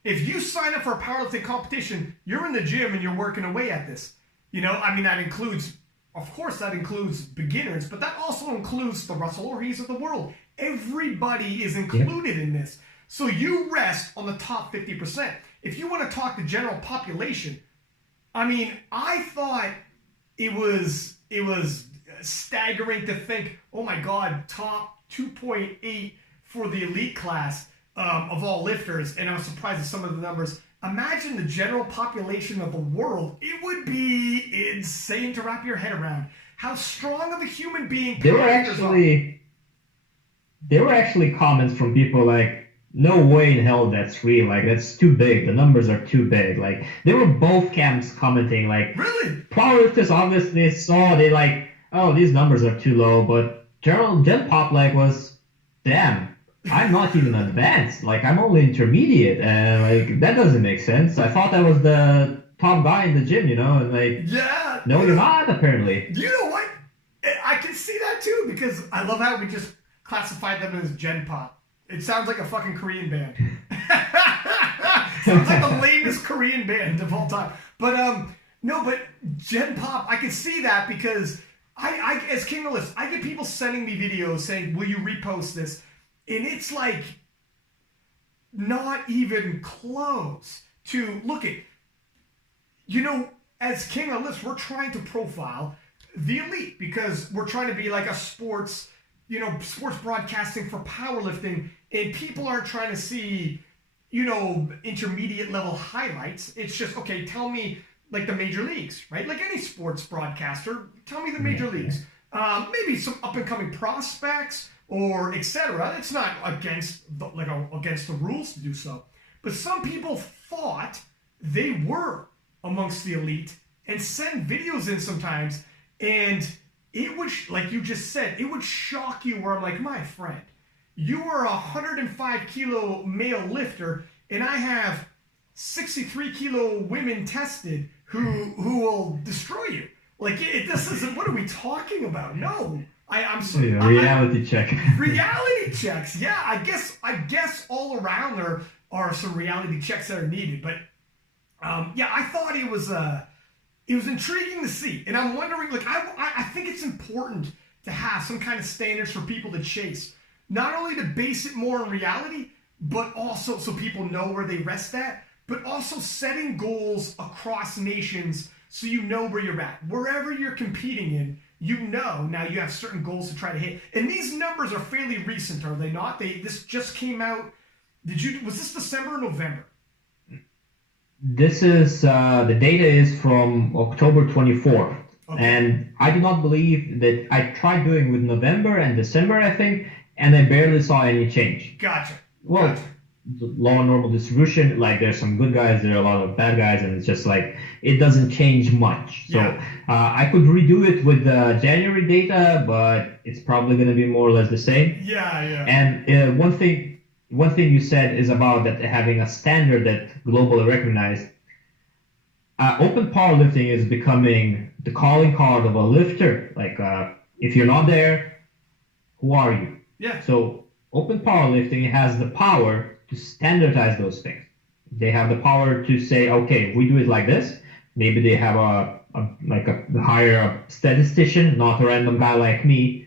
If you sign up for a powerlifting competition, you're in the gym and you're working away at this. That includes, of course, beginners, but that also includes the Russell Orhys of the world. Everybody is included in this. So you rest on the top 50%. If you want to talk the general population, I thought it was staggering to think, oh my God, top 2.8 for the elite class of all lifters. And I was surprised at some of the numbers. imagine the general population of the world. It would be insane to wrap your head around how strong of a human being there were actually comments from people like, no way in hell that's real. Like, that's too big. The numbers are too big. Like, they were both camps commenting, like, really? Powerlifters obviously saw, they like, oh, these numbers are too low. But Gen Pop, like, was, damn, I'm not even advanced. Like, I'm only intermediate. And, like, that doesn't make sense. I thought I was the top guy in the gym, you know? And, like, yeah, no, you're not, apparently. You know what? I can see that, too, because I love how we just classified them as Gen Pop. It sounds like a fucking Korean band. Sounds like the lamest Korean band of all time. But no, but Gen Pop, I can see that because I as King of Lifts, I get people sending me videos saying, "Will you repost this?" And it's like not even close to look at. You know, as King of Lifts, we're trying to profile the elite because we're trying to be like a sports broadcasting for powerlifting, and people aren't trying to see, intermediate level highlights. It's just, okay, tell me like the major leagues, right? Like any sports broadcaster, tell me the major leagues. Maybe some up and coming prospects or etc. It's not against against the rules to do so, but some people thought they were amongst the elite and send videos in sometimes, and it would, like you just said, it would shock you where I'm like, my friend, you are a 105 kilo male lifter, and I have 63 kilo women tested who will destroy you. Like, this isn't, what are we talking about? No. I'm sorry. Yeah, reality check. Reality checks. Yeah, I guess all around there are some reality checks that are needed. But, yeah, I thought it was intriguing to see, and I'm wondering, like, I think it's important to have some kind of standards for people to chase, not only to base it more on reality, but also so people know where they rest at, but also setting goals across nations so you know where you're at. Wherever you're competing in, now you have certain goals to try to hit. And these numbers are fairly recent, are they not? This just came out, was this December or November? This is, the data is from October 24th. Okay. And I do not believe that, I tried doing with November and December, I think, and I barely saw any change. Gotcha. Well, gotcha. Law and normal distribution, like there's some good guys, there are a lot of bad guys, and it's just like, it doesn't change much. So I could redo it with the January data, but it's probably going to be more or less the same. Yeah. And one thing you said is about that having a standard that globally recognized. Open powerlifting is becoming the calling card of a lifter. Like, if you're not there, who are you? Yeah. So open powerlifting has the power to standardize those things. They have the power to say, okay, we do it like this. Maybe they have hire a statistician, not a random guy like me.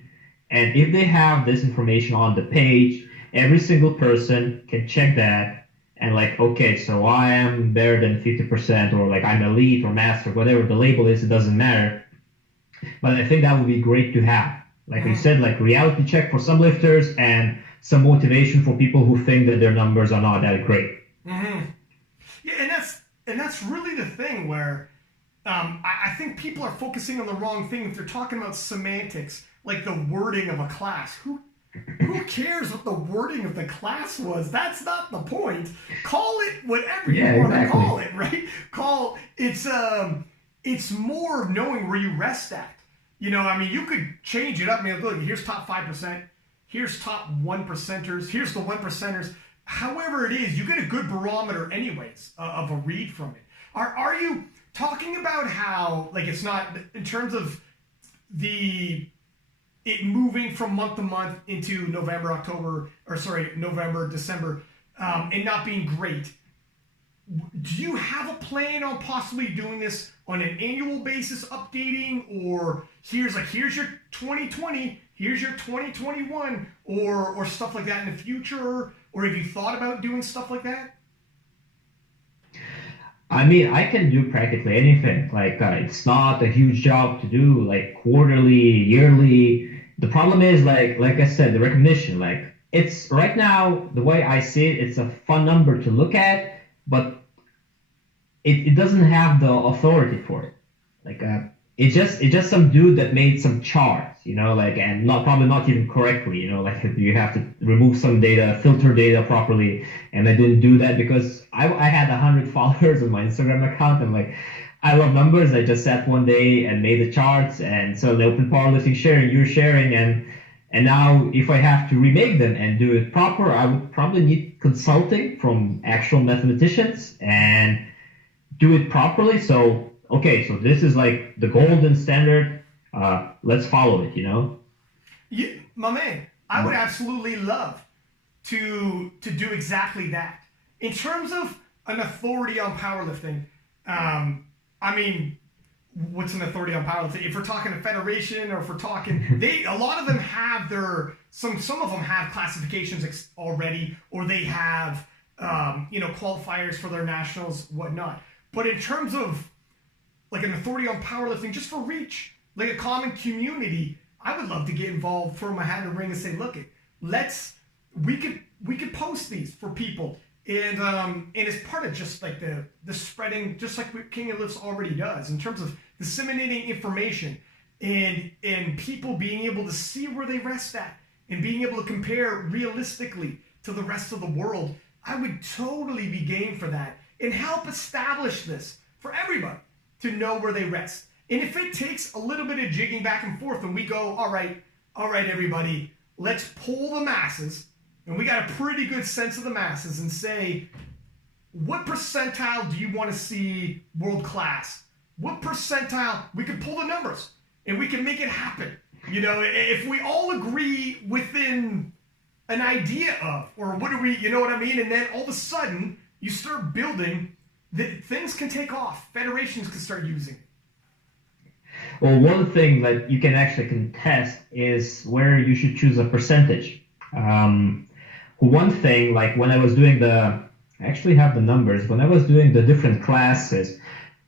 And if they have this information on the page, every single person can check that and like, okay, so I am better than 50%, or like I'm elite or master, whatever the label is, it doesn't matter. But I think that would be great to have. Like you said, like reality check for some lifters and some motivation for people who think that their numbers are not that great. Mm-hmm. Yeah, and that's really the thing where I think people are focusing on the wrong thing if they're talking about semantics, like the wording of a class. Who cares what the wording of the class was? That's not the point. Call it whatever you want to call it, right? It's more of knowing where you rest at. I mean, you could change it up. I mean, look, here's top 5%. Here's top 1%ers. Here's the 1%ers. However it is, you get a good barometer anyways of a read from it. Are you talking about how, like, it's not, in terms of it moving from month to month into November, December, and not being great? Do you have a plan on possibly doing this on an annual basis, updating, or here's your 2020, here's your 2021, or stuff like that in the future? Or have you thought about doing stuff like that? I mean, I can do practically anything. Like, it's not a huge job to do, like quarterly, yearly. The problem is, like I said, the recognition. Like, it's right now, the way I see it, it's a fun number to look at, but it doesn't have the authority for it. Like it's just some dude that made some charts, you know, like, and not probably not even correctly, you know, like you have to remove some data, filter data properly, and I didn't do that because I had 100 followers on my Instagram account. I'm like, I love numbers. I just sat one day and made the charts, and so the open powerlifting sharing, you're sharing, and now if I have to remake them and do it proper, I would probably need consulting from actual mathematicians and do it properly. So okay, so this is like the golden standard. Let's follow it, you know? Yeah, my man, I would absolutely love to do exactly that. In terms of an authority on powerlifting, I mean, what's an authority on powerlifting? If we're talking a federation, or if we're talking, a lot of them have some of them have classifications already, or they have, qualifiers for their nationals, whatnot. But in terms of like an authority on powerlifting, just for reach, like a common community, I would love to get involved, throw my hat in the ring, and say, look, we could post these for people, and it's part of just like the spreading, just like what King of Lifts already does in terms of disseminating information and people being able to see where they rest at and being able to compare realistically to the rest of the world. I would totally be game for that and help establish this for everybody to know where they rest. And if it takes a little bit of jigging back and forth and we go, all right, everybody, let's poll the masses, and we got a pretty good sense of the masses, and say, what percentile do you want to see world class? What percentile? We can pull the numbers and we can make it happen. You know, if we all agree within an idea of, or what do we, you know what I mean? And then all of a sudden you start building, things can take off. Federations can start using it. Well, one thing that you can actually contest is where you should choose a percentage. One thing, like when I was doing I actually have the numbers, when I was doing the different classes,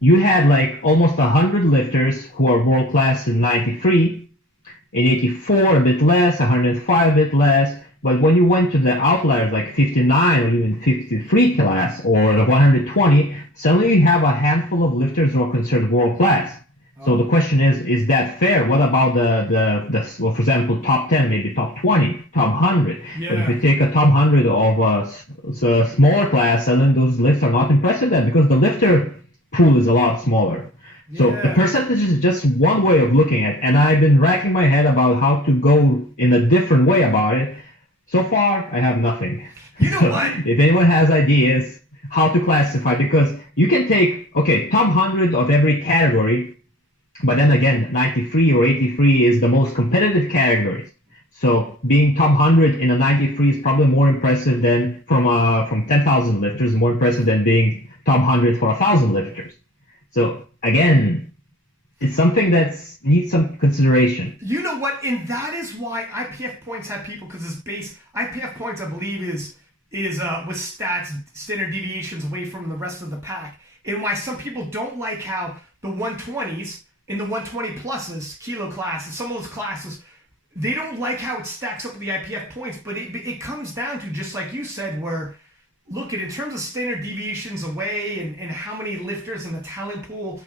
you had like almost 100 lifters who are world class in 93, in 84 a bit less, 105 a bit less, but when you went to the outliers like 59 or even 53 class or the 120, suddenly you have a handful of lifters who are considered world class. So the question is that fair? What about well, for example, top 10, maybe top 20, top 100? Yeah. But if you take a top 100 of a smaller class, and then those lifts are not impressive then, because the lifter pool is a lot smaller. Yeah. So the percentage is just one way of looking at it. And I've been racking my head about how to go in a different way about it. So far, I have nothing. You know what? If anyone has ideas how to classify, because you can take, okay, top 100 of every category, but then again, 93 or 83 is the most competitive categories. So being top 100 in a 93 is probably more impressive than from 10,000 lifters, more impressive than being top 100 for 1,000 lifters. So again, it's something that needs some consideration. You know what? And that is why IPF points have people, because it's based, IPF points, I believe, is with stats, standard deviations away from the rest of the pack. And why some people don't like how the 120s, in the 120 pluses, kilo classes, some of those classes, they don't like how it stacks up with the IPF points, but it comes down to, just like you said, where, look, in terms of standard deviations away and how many lifters in the talent pool,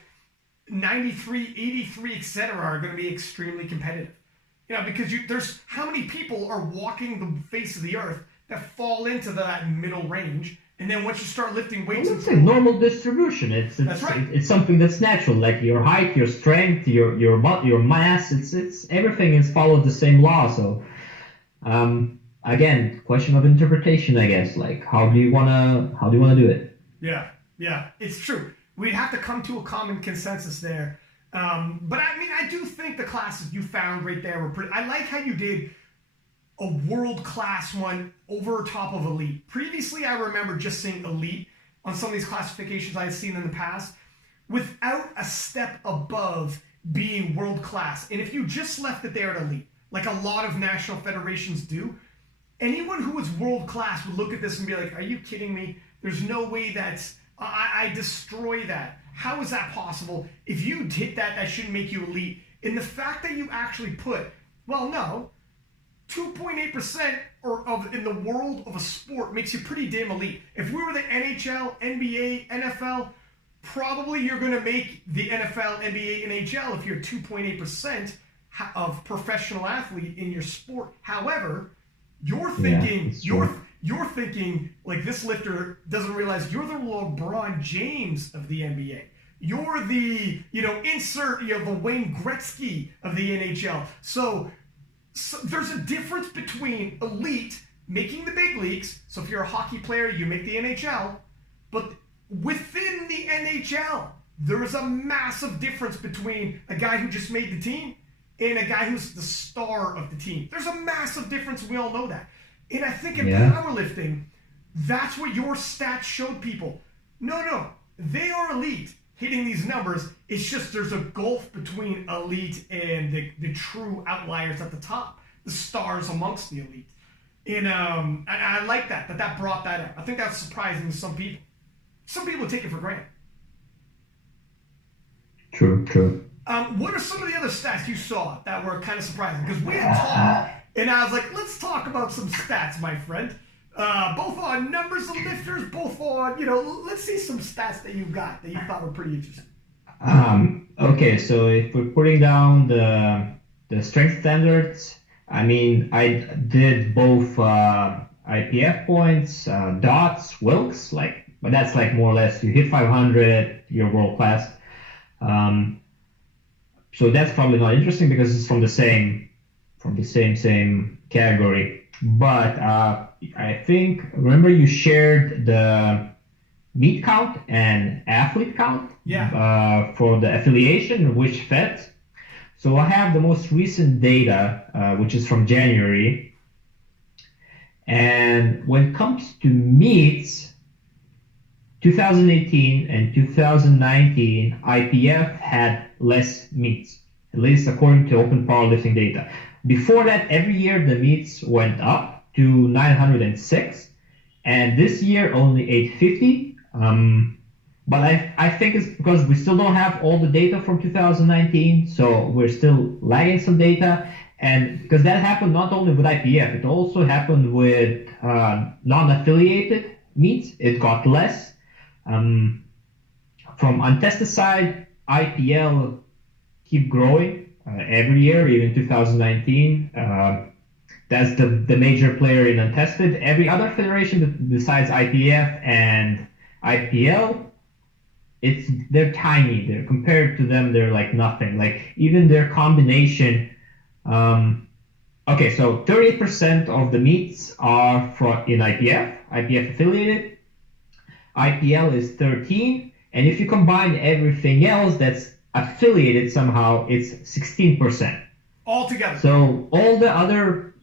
93, 83, etc. are going to be extremely competitive. You know, because there's how many people are walking the face of the earth that fall into that middle range. And then once you start lifting weights, it's a normal distribution. That's right. It's something that's natural, like your height, your strength, your mass. It's everything is followed the same law. So, again, question of interpretation, I guess. Like, how do you wanna do it? Yeah, it's true. We'd have to come to a common consensus there. But I mean, I do think the classes you found right there were pretty. I like how you did a world-class one over top of elite. Previously, I remember just seeing elite on some of these classifications I had seen in the past without a step above being world-class. And if you just left it there at elite, like a lot of national federations do, anyone who was world-class would look at this and be like, are you kidding me? There's no way I destroy that. How is that possible? If you hit that, that shouldn't make you elite. And the fact that you actually put, well, no, 2.8% in the world of a sport makes you pretty damn elite. If we were the NHL, NBA, NFL, probably you're going to make the NFL, NBA, NHL if you're 2.8% of professional athlete in your sport. However, you're thinking you're thinking like this lifter doesn't realize you're the LeBron James of the NBA. You're the, insert, the Wayne Gretzky of the NHL. So there's a difference between elite making the big leagues. So if you're a hockey player, you make the NHL. But within the NHL, there is a massive difference between a guy who just made the team and a guy who's the star of the team. There's a massive difference. We all know that. And I think in powerlifting, that's what your stats showed people. No, they are elite hitting these numbers. It's just there's a gulf between elite and the true outliers at the top, the stars amongst the elite. And I like that brought that up. I think that's surprising to some people. Some people take it for granted. True. What are some of the other stats you saw that were kind of surprising? Because we had talked, and I was like, let's talk about some stats, my friend. Both on numbers of lifters, both on, let's see some stats that you got that you thought were pretty interesting. Okay, so if we're putting down the strength standards, I mean, I did both IPF points, dots, Wilks, but that's more or less you hit 500, you're world class. So that's probably not interesting because it's from the same category. But I think, remember you shared the meet count and athlete count for the affiliation, which fed. So I have the most recent data, which is from January. And when it comes to meets, 2018 and 2019, IPF had less meets, at least according to Open Powerlifting data. Before that, every year the meets went up to 906, and this year only 850. But I think it's because we still don't have all the data from 2019, so we're still lagging some data. And because that happened not only with IPF, it also happened with non-affiliated meets. It got less. From untested side, IPL keep growing every year, even 2019. That's the major player in untested. Every other federation besides IPF and IPL, they're tiny. They're compared to them, they're like nothing. Even their combination. Okay, so 38% of the meets are in IPF affiliated. IPL is 13, and if you combine everything else that's affiliated somehow, it's 16%. Altogether. So all the other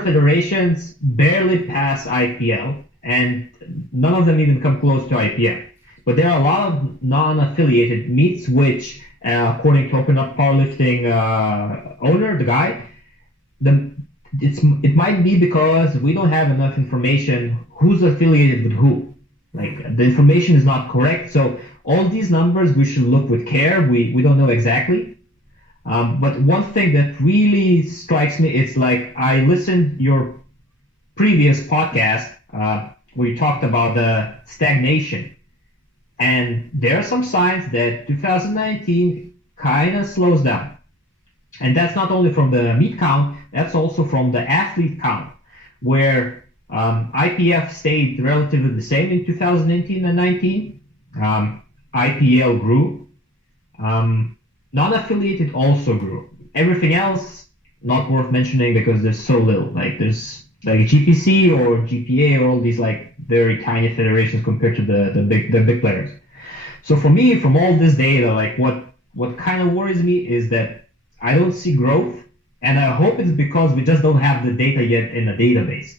federations barely pass IPL, and none of them even come close to IPF. But there are a lot of non-affiliated meets, which, according to Open Up Powerlifting owner, the guy, it might be because we don't have enough information who's affiliated with who. The information is not correct. So all these numbers we should look with care. We don't know exactly. But one thing that really strikes me, it's I listened your previous podcast where you talked about the stagnation. And there are some signs that 2019 kind of slows down. And that's not only from the meet count, that's also from the athlete count, where IPF stayed relatively the same in 2018 and 19. IPL grew. Non-affiliated also grew. Everything else, not worth mentioning because there's so little. There's GPC or GPA or all these very tiny federations compared to the big players. So for me, from all this data, what kind of worries me is that I don't see growth, and I hope it's because we just don't have the data yet in a database.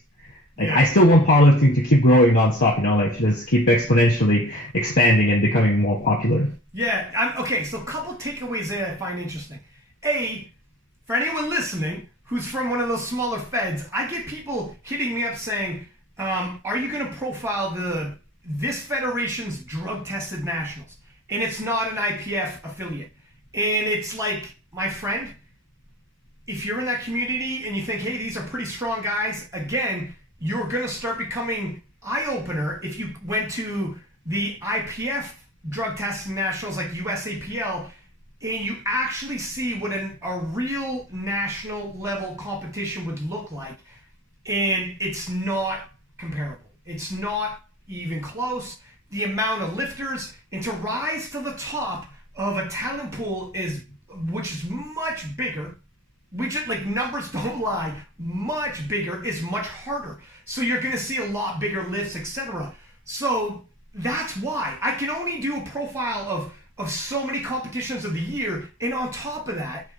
I still want powerlifting to keep growing nonstop, just keep exponentially expanding and becoming more popular. Yeah, okay, so a couple takeaways there I find interesting. A, for anyone listening who's from one of those smaller feds, I get people hitting me up saying, are you going to profile this federation's drug-tested nationals? And it's not an IPF affiliate. And it's my friend, if you're in that community and you think, hey, these are pretty strong guys, again, you're going to start becoming eye-opener if you went to the IPF drug testing nationals like USAPL, and you actually see what a real national level competition would look like, and it's not comparable. It's not even close. The amount of lifters, and to rise to the top of a talent pool which is much bigger, like numbers don't lie, much bigger, is much harder. So you're going to see a lot bigger lifts, etc. So that's why I can only do a profile of so many competitions of the year, and on top of that,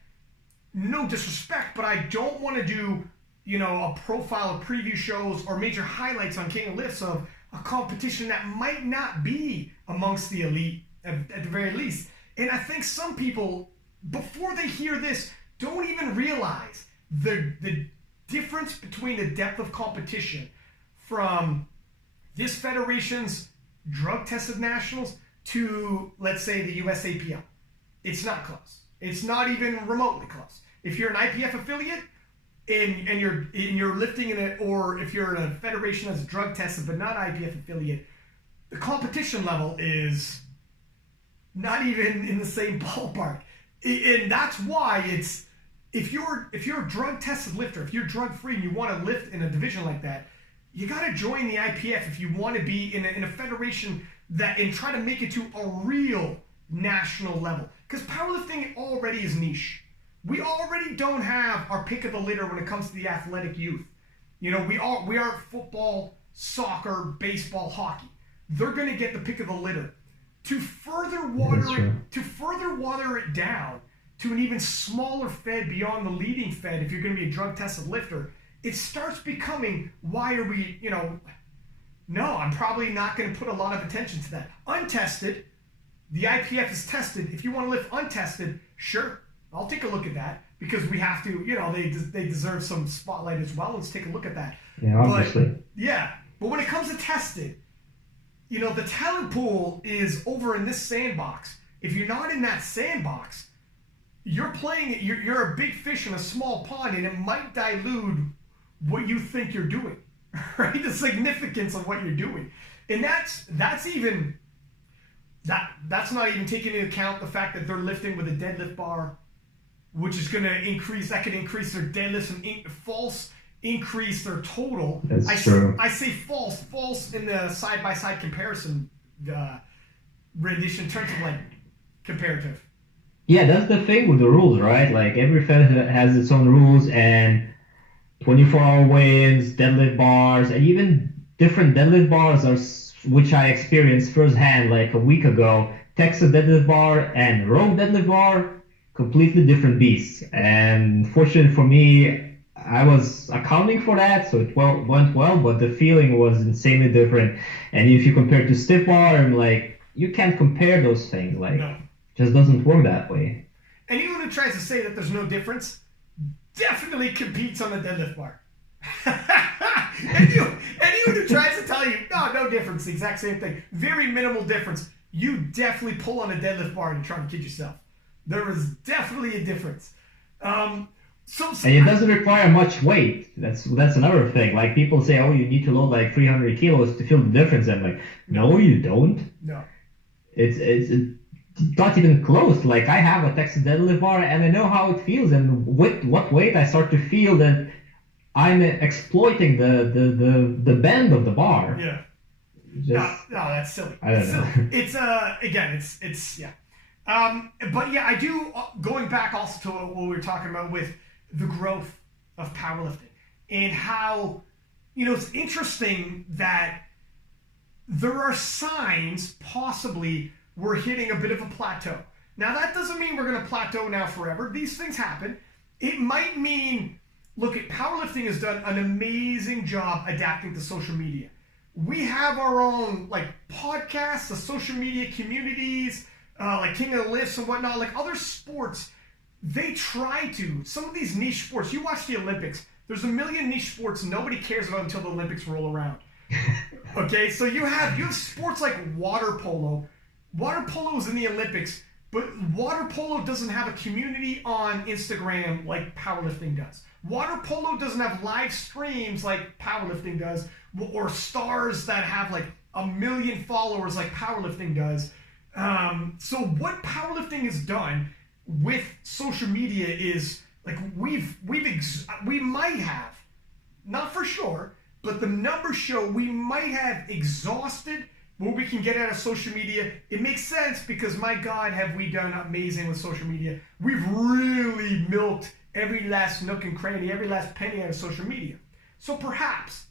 no disrespect, but I don't want to do, a profile of preview shows or major highlights on King of Lifts of a competition that might not be amongst the elite at the very least. And I think some people, before they hear this, don't even realize the difference between the depth of competition from this federation's drug-tested nationals to, let's say, the USAPL. It's not close. It's not even remotely close. If you're an IPF affiliate and you're lifting in it, or if you're in a federation that's drug-tested but not IPF affiliate, the competition level is not even in the same ballpark. And that's why if you're a drug-tested lifter, if you're drug-free and you want to lift in a division like that, you got to join the IPF if you want to be in a federation and try to make it to a real national level. Because powerlifting already is niche. We already don't have our pick of the litter when it comes to the athletic youth. We are football, soccer, baseball, hockey. They're going to get the pick of the litter. To further water it down to an even smaller fed beyond the leading fed, if you're going to be a drug-tested lifter, it starts becoming, why are we, no, I'm probably not going to put a lot of attention to that. Untested, the IPF is tested. If you want to lift untested, sure, I'll take a look at that, because we have to, they deserve some spotlight as well. Let's take a look at that. Yeah, obviously. But when it comes to tested, the talent pool is over in this sandbox. If you're not in that sandbox, you're a big fish in a small pond, and it might dilute what you think you're doing, right? The significance of what you're doing. And that's not even taking into account the fact that they're lifting with a deadlift bar, which is going to increase their deadlifts and false increase their total. That's true. I say false in the side-by-side comparison rendition in terms of like comparative. Yeah, that's the thing with the rules, right? Like every fed has its own rules, and 24-hour weigh-ins, deadlift bars, and even different deadlift bars which I experienced firsthand like a week ago. Texas deadlift bar and row deadlift bar, completely different beasts. And fortunately for me, I was accounting for that, so it went well, but the feeling was insanely different. And if you compare to stiff bar, I'm like, you can't compare those things. Like, no. Just doesn't work that way. Anyone who tries to say that there's no difference definitely competes on the deadlift bar. Anyone who tries to tell you, no difference, the exact same thing, very minimal difference, you definitely pull on a deadlift bar and try to kid yourself. There is definitely a difference. And it doesn't require much weight. That's another thing. Like people say, oh, you need to load like 300 kilos to feel the difference. I'm like, no, you don't. No. It's not even close. Like I have a Texas deadlift bar and I know how it feels, and with what weight I start to feel that I'm exploiting the bend of the bar. Yeah. No, that's silly. I don't know. It's again, it's yeah. But yeah, I do, going back also to what we were talking about with the growth of powerlifting and how, it's interesting that there are signs possibly we're hitting a bit of a plateau. Now, that doesn't mean we're going to plateau now forever. These things happen. It might mean, look, powerlifting has done an amazing job adapting to social media. We have our own, like, podcasts, the social media communities, like King of the Lifts and whatnot, like other sports, they try to. Some of these niche sports, you watch the Olympics, there's a million niche sports nobody cares about until the Olympics roll around. Okay, so you have sports like water polo. Water polo is in the Olympics, but water polo doesn't have a community on Instagram like powerlifting does. Water polo doesn't have live streams like powerlifting does, or stars that have like 1 million followers like powerlifting does. So what powerlifting has done with social media is like we might have, not for sure, but the numbers show we might have exhausted what we can get out of social media. It makes sense because, my God, have we done amazing with social media. We've really milked every last nook and cranny, every last penny out of social media. So perhaps,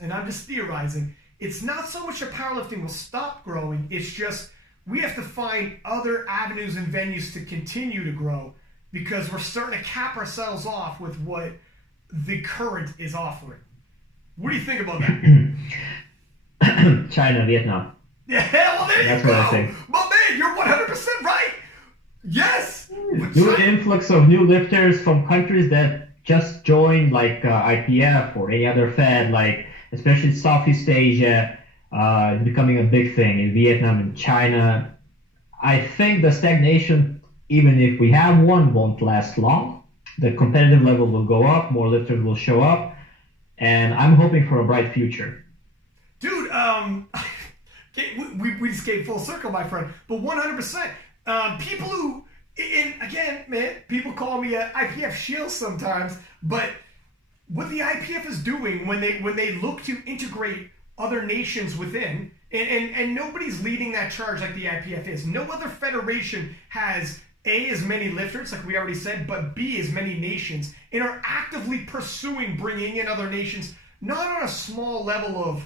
and I'm just theorizing, it's not so much that powerlifting will stop growing, it's just we have to find other avenues and venues to continue to grow because we're starting to cap ourselves off with what the current is offering. What do you think about that? China, Vietnam. Yeah, well, there That's you go. what I think. But man, you're 100% right. Yes. New influx of new lifters from countries that just joined, like IPF or any other Fed, like especially Southeast Asia, becoming a big thing in Vietnam and China. I think the stagnation, even if we have one, won't last long. The competitive level will go up, more lifters will show up, and I'm hoping for a bright future. Dude, we just came full circle, my friend. But 100%, people who, and again, man, people call me a IPF shield sometimes, but what the IPF is doing when they look to integrate other nations within, and nobody's leading that charge like the IPF is. No other federation has A, as many lifters, like we already said, but B, as many nations, and are actively pursuing bringing in other nations, not on a small level of,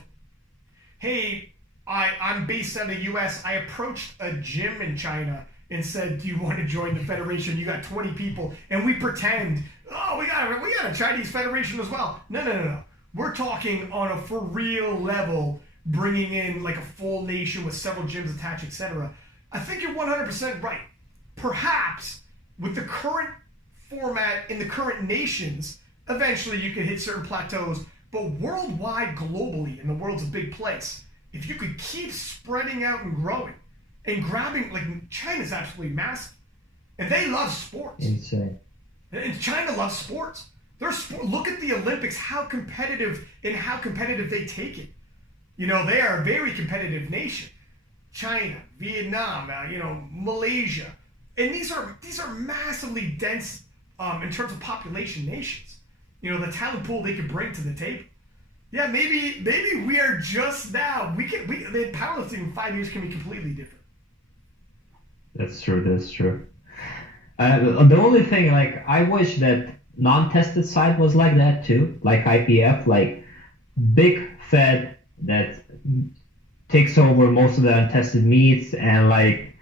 hey, I'm based out of the U.S. I approached a gym in China and said, do you want to join the federation? You got 20 people. And we pretend, oh, we got a Chinese federation as well. No. We're talking on a for real level, bringing in like a full nation with several gyms attached, etc. I think you're 100% right. Perhaps with the current format in the current nations, eventually you can hit certain plateaus. But worldwide, globally, and the world's a big place, if you could keep spreading out and growing and grabbing, like China's absolutely massive. And they love sports. Insane. And China loves sports. Look at the Olympics, how competitive they take it. You know, they are a very competitive nation. China, Vietnam, Malaysia. And these are massively dense in terms of population nations. You know, the talent pool they could bring to the table. Yeah, maybe we are just now. The powerlifting in 5 years can be completely different. That's true. The only thing, like, I wish that non-tested side was like that too, like IPF, like big Fed that takes over most of the untested meets, and like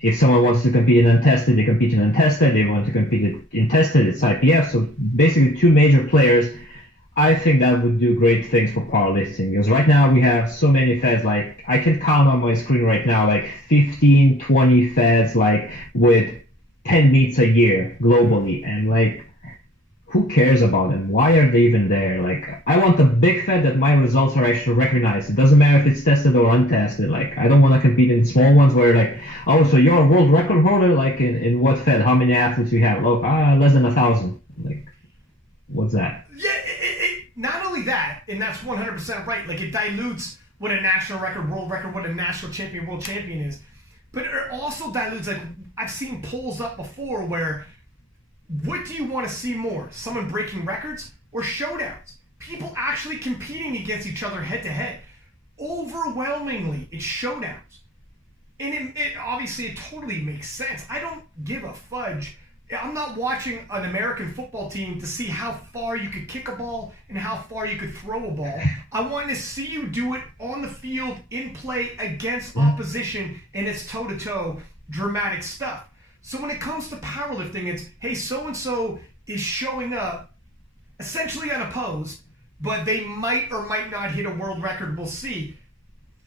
if someone wants to compete in untested, they compete in untested. They want to compete in tested, it's IPF. So basically two major players. I think that would do great things for powerlifting, because right now we have so many feds. Like I can count on my screen right now, like 15, 20 feds, like with 10 meets a year globally. And like, who cares about them? Why are they even there? Like, I want the big fed that my results are actually recognized. It doesn't matter if it's tested or untested. Like, I don't want to compete in small ones where like, oh, so you're a world record holder? Like, in what fed? How many athletes you have? Oh, less than 1,000. Like, what's that? Yeah, not only that, and that's 100% right. Like, it dilutes what a national record, world record, what a national champion, world champion is. But it also dilutes, like, I've seen polls up before where, what do you want to see more? Someone breaking records or showdowns? People actually competing against each other head to head. Overwhelmingly, it's showdowns. And it obviously, it totally makes sense. I don't give a fudge. I'm not watching an American football team to see how far you could kick a ball and how far you could throw a ball. I want to see you do it on the field, in play, against opposition, and it's toe-to-toe dramatic stuff. So when it comes to powerlifting, it's, hey, so-and-so is showing up essentially unopposed, but they might or might not hit a world record. We'll see.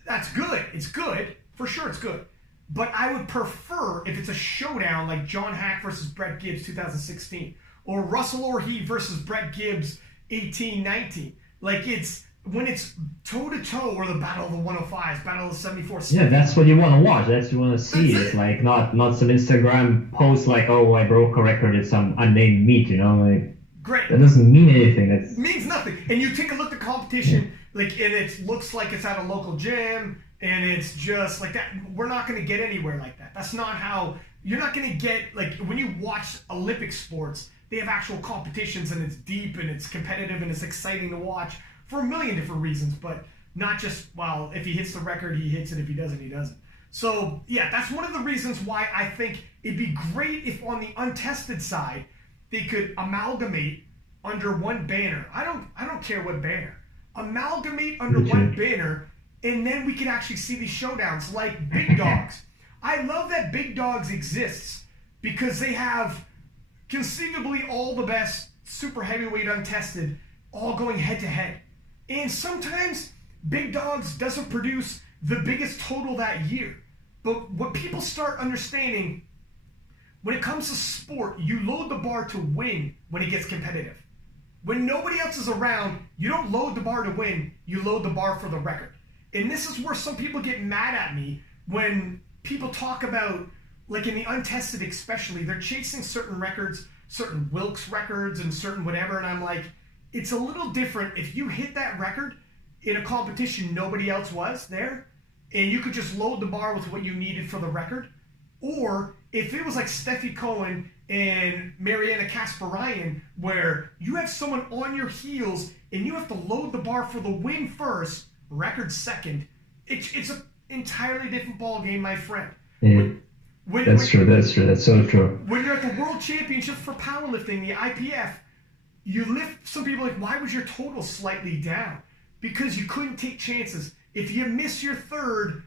That's good. It's good. For sure it's good. But I would prefer if it's a showdown like John Hack versus Brett Gibbs 2016, or Russell Orhe versus Brett Gibbs 18-19. Like, it's when it's toe-to-toe, or the battle of the 105s, battle of the 74s. Yeah, that's what you want to watch. That's what you want to see. It's like not some Instagram post like, oh, I broke a record at some unnamed meet, you know? Like, great. That doesn't mean anything. It means nothing. And you take a look at the competition, Like, and it looks like it's at a local gym, and it's just like that. We're not going to get anywhere like that. That's not how. You're not going to get, like, when you watch Olympic sports, they have actual competitions, and it's deep, and it's competitive, and it's exciting to watch for a million different reasons, but not just, well, if he hits the record, he hits it. If he doesn't, he doesn't. So, yeah, that's one of the reasons why I think it'd be great if on the untested side, they could amalgamate under one banner. I don't care what banner. Amalgamate under one banner, and then we can actually see these showdowns like Big Dogs. I love that Big Dogs exists because they have conceivably all the best super heavyweight untested all going head to head. And sometimes Big Dogs doesn't produce the biggest total that year. But what people start understanding, when it comes to sport, you load the bar to win when it gets competitive. When nobody else is around, you don't load the bar to win, you load the bar for the record. And this is where some people get mad at me when people talk about, like in the untested especially, they're chasing certain records, certain Wilks records and certain whatever, and I'm like, it's a little different if you hit that record in a competition nobody else was there, and you could just load the bar with what you needed for the record, or if it was like Steffi Cohen and Mariana Kasparian, where you have someone on your heels and you have to load the bar for the win first, record second, it's an entirely different ball game, my friend. Yeah. That's true. That's so true. When you're at the World Championship for powerlifting, the IPF, you lift, some people are like, why was your total slightly down? Because you couldn't take chances. If you miss your third,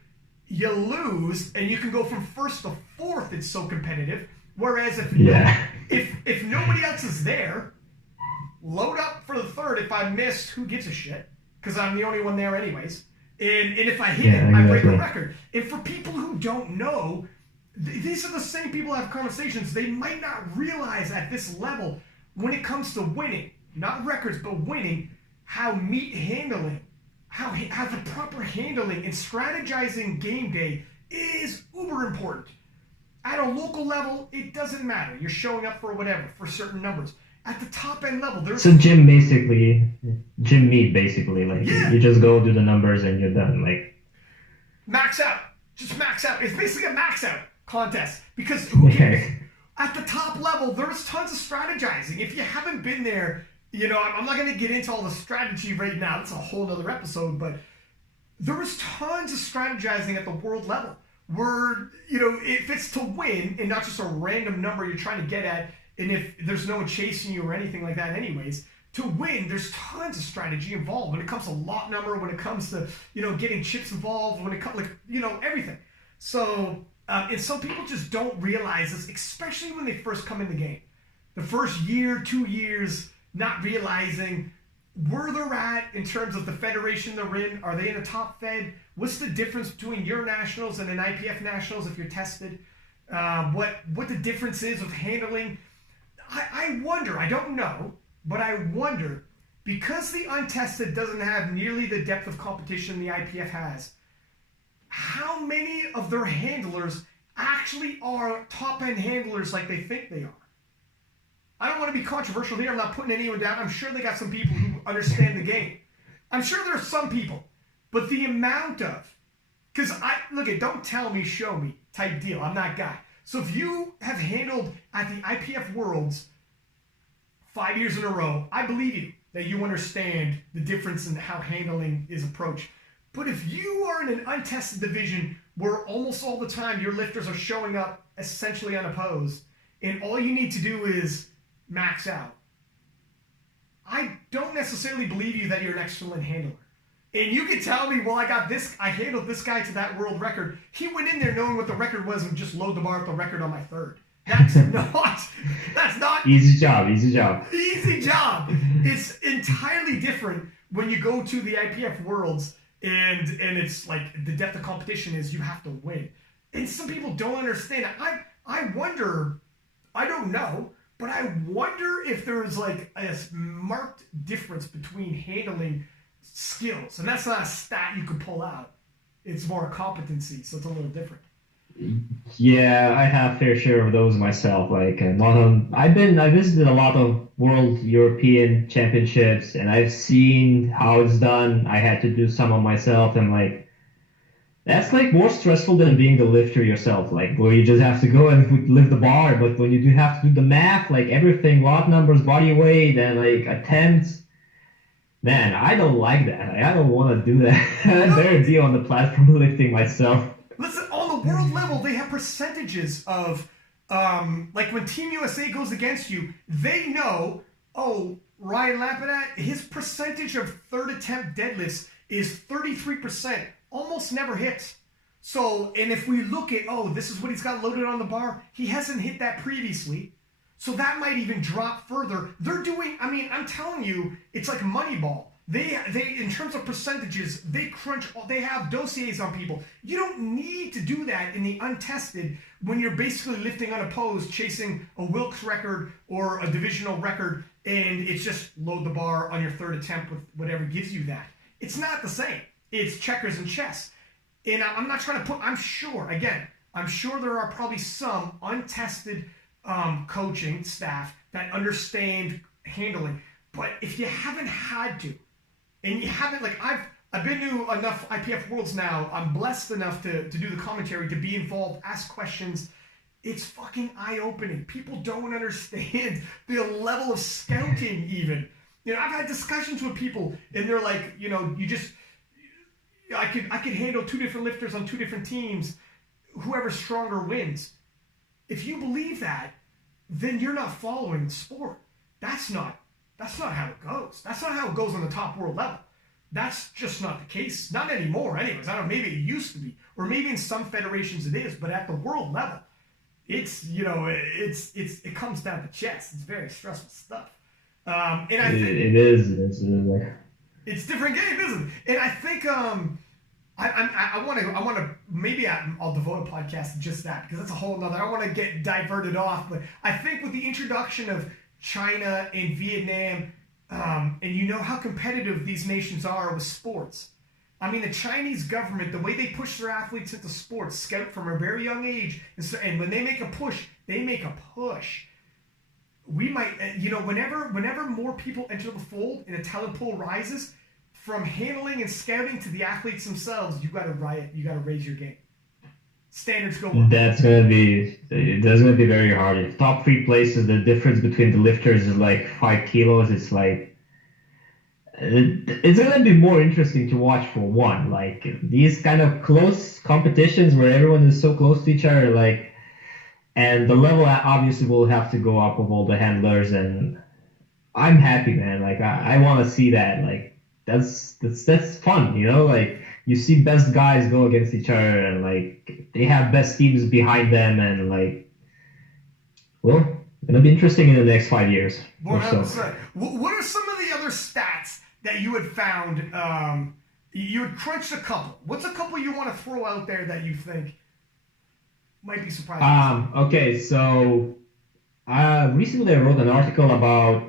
you lose, and you can go from first to fourth. It's so competitive. Whereas if nobody else is there, load up for the third. If I missed, who gives a shit? Because I'm the only one there anyways. And if I hit it, I break the record. And for people who don't know, these are the same people who have conversations. They might not realize at this level, when it comes to winning, not records, but winning, how meat handling, how the proper handling and strategizing game day is uber important. At a local level, it doesn't matter. You're showing up for whatever, for certain numbers. At the top end level, there's... So gym meat basically. Like, you just go do the numbers and you're done. Like, max out. Just max out. It's basically a max out contest. Because who cares? At the top level, there's tons of strategizing. If you haven't been there, you know, I'm not going to get into all the strategy right now. That's a whole other episode. But there is tons of strategizing at the world level. Where, you know, if it's to win and not just a random number you're trying to get at, and if there's no one chasing you or anything like that anyways, to win, there's tons of strategy involved. When it comes to lot number, when it comes to, you know, getting chips involved, when it comes, like, you know, everything. So, and some people just don't realize this, especially when they first come in the game. The first year, 2 years, not realizing where they're at in terms of the federation they're in. Are they in a top fed? What's the difference between your nationals and an IPF nationals if you're tested? What the difference is of handling. I wonder, I don't know, but I wonder, because the untested doesn't have nearly the depth of competition the IPF has, how many of their handlers actually are top-end handlers like they think they are? I don't want to be controversial here. I'm not putting anyone down. I'm sure they got some people who understand the game. I'm sure there are some people. But the amount of... Because don't tell me, show me type deal. I'm that guy. So if you have handled at the IPF Worlds 5 years in a row, I believe you that you understand the difference in how handling is approached. But if you are in an untested division where almost all the time your lifters are showing up essentially unopposed, and all you need to do is max out, I don't necessarily believe you that you're an excellent handler. And you can tell me, well, I handled this guy to that world record. He went in there knowing what the record was and just load the bar at the record on my third. That's not easy job. Easy job. It's entirely different when you go to the IPF Worlds and it's like the depth of competition is you have to win. And some people don't understand. I wonder, I don't know, but I wonder if there's like a marked difference between handling skills. And that's not a stat you can pull out. It's more a competency, so it's a little different. Yeah, I have fair share of those myself. Like, not on. I visited a lot of World European Championships, and I've seen how it's done. I had to do some of myself, and like that's like more stressful than being the lifter yourself. Like, where you just have to go and lift the bar, but when you do have to do the math, like everything, watt numbers, body weight, and like attempts. Man, I don't like that. I don't want to do that. I'd better be on the platform lifting myself. Listen, on the world level, they have percentages of, like when Team USA goes against you, they know, oh, Ryan Lapidat, his percentage of third attempt deadlifts is 33%, almost never hits. So, and if we look at, oh, this is what he's got loaded on the bar, he hasn't hit that previously. So that might even drop further. They're doing, I mean, I'm telling you, it's like Moneyball. They in terms of percentages, they crunch, they have dossiers on people. You don't need to do that in the untested when you're basically lifting unopposed, chasing a Wilks record or a divisional record, and it's just load the bar on your third attempt with whatever gives you that. It's not the same. It's checkers and chess. And I'm not trying to put, I'm sure there are probably some untested coaching staff that understand handling. But if you haven't had to, and you haven't, like, I've been to enough IPF Worlds now, I'm blessed enough to do the commentary, to be involved, ask questions. It's fucking eye-opening. People don't understand the level of scouting even. You know, I've had discussions with people, and they're like, you know, I could handle two different lifters on two different teams. Whoever's stronger wins. If you believe that, then you're not following the sport. That's not how it goes. That's not how it goes on the top world level. That's just not the case. Not anymore, anyways. I don't know, maybe it used to be. Or maybe in some federations it is, but at the world level, it's, you know, it comes down to chess. It's very stressful stuff. And I think it is. it's different game, isn't it? And I think I want to maybe I'll devote a podcast to just that, because that's a whole nother. I don't want to get diverted off, but I think with the introduction of China and Vietnam, and you know how competitive these nations are with sports. I mean, the Chinese government, the way they push their athletes into sports, scout from a very young age, and when they make a push, they make a push. We might, you know, whenever more people enter the fold and the talent pool rises, from handling and scouting to the athletes themselves, you got to riot. You got to raise your game. Standards go up. That's gonna be very hard. If top three places, the difference between the lifters is like 5 kilos. It's like it's gonna be more interesting to watch for one. Like these kind of close competitions where everyone is so close to each other, like, and the level obviously will have to go up of all the handlers. And I'm happy, man. Like I want to see that. Like that's fun, you know. Like you see best guys go against each other, and like they have best teams behind them, and like, well, it'll be interesting in the next 5 years. 100%. So. What are some of the other stats that you had found? You had crunched a couple. What's a couple you want to throw out there that you think might be surprising? Okay, so recently I wrote an article about,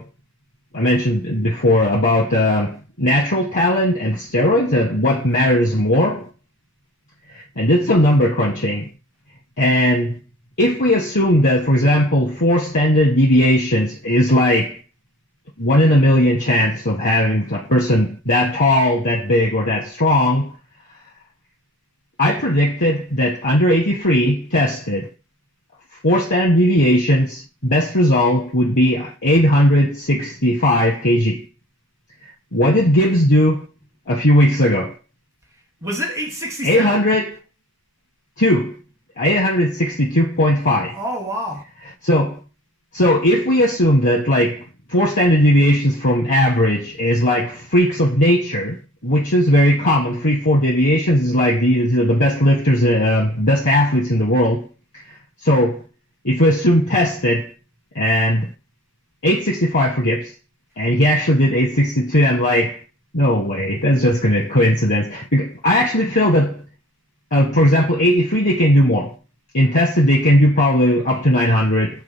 I mentioned before, about natural talent and steroids, and what matters more, and did some number crunching. And if we assume that, for example, 4 standard deviations is like 1 in a million chance of having a person that tall, that big, or that strong, I predicted that under 83 tested, 4 standard deviations, best result would be 865 kg. What did Gibbs do a few weeks ago? Was it 867? 862.5. Oh, wow. So if we assume that like 4 standard deviations from average is like freaks of nature, which is very common, 3-4 deviations is like the best lifters, best athletes in the world. So if we assume tested and 865 for Gibbs, and he actually did 862, I'm like, no way, that's just gonna be a coincidence. Because I actually feel that, for example, 83 they can do more. In tested they can do probably up to 900.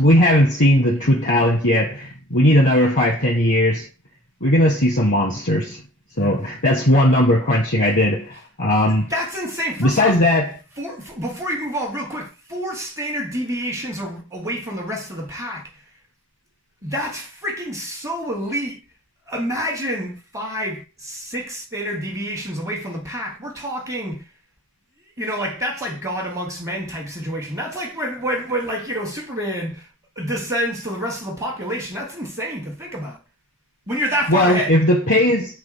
We haven't seen the true talent yet. We need another 5-10 years. We're gonna see some monsters. So that's one number crunching I did. That's insane. Besides that, before you move on, real quick, 4 standard deviations away from the rest of the pack. That's freaking so elite. Imagine 5, 6 standard deviations away from the pack. We're talking, like that's like God amongst men type situation. That's like when like, Superman descends to the rest of the population. That's insane to think about. When you're that far ahead. If the pace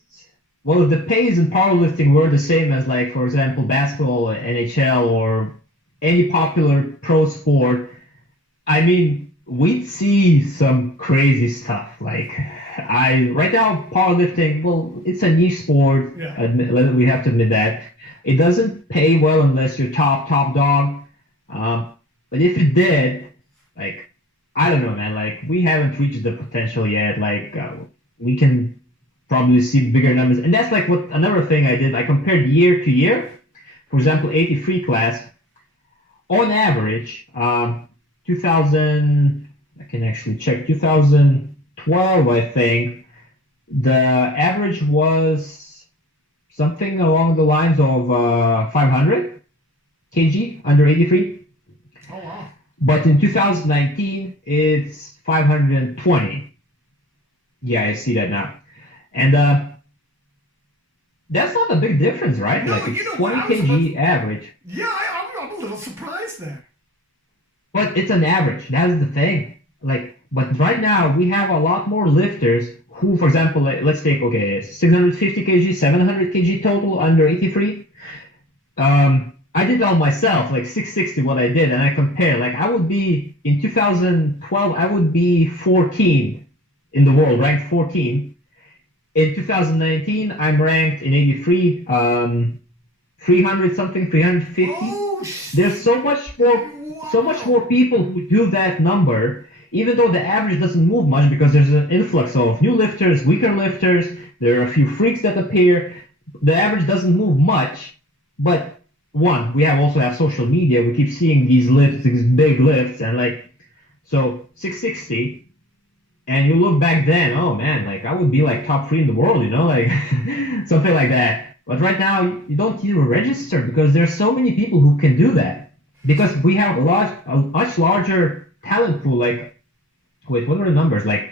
in powerlifting were the same as, like, for example, basketball, NHL, or any popular pro sport, I mean, we'd see some crazy stuff. Like, right now, powerlifting, well, it's a niche sport. Yeah. We have to admit that. It doesn't pay well unless you're top dog. But if it did, like, I don't know, man. Like, we haven't reached the potential yet. Like, we can probably see bigger numbers. And that's like another thing I did. I compared year to year. For example, 83 class, on average, 2000, I can actually check, 2012, I think, the average was something along the lines of 500 kg, under 83. Oh, wow. But in 2019, it's 520. Yeah, I see that now. And that's not a big difference, right? No, like, it's 20 kg average. Yeah, I'm a little surprised there. But it's an average. That's the thing. Like, but right now we have a lot more lifters who, for example, let's take 650 kg, 700 kg total under 83. I did all myself, like 660 what I did, and I compare. Like, I would be in 2012, I would be 14 in the world, ranked 14. In 2019, I'm ranked in 83, 300 something, 350. Oh, There's so much more people who do that number, even though the average doesn't move much because there's an influx of new lifters, weaker lifters. There are a few freaks that appear. The average doesn't move much, but we also have social media. We keep seeing these lifts, these big lifts, and so 660. And you look back then, oh man, like I would be like top 3 in the world, like something like that. But right now, you don't even register because there's so many people who can do that. Because we have a much larger talent pool. Like, wait, what are the numbers? Like,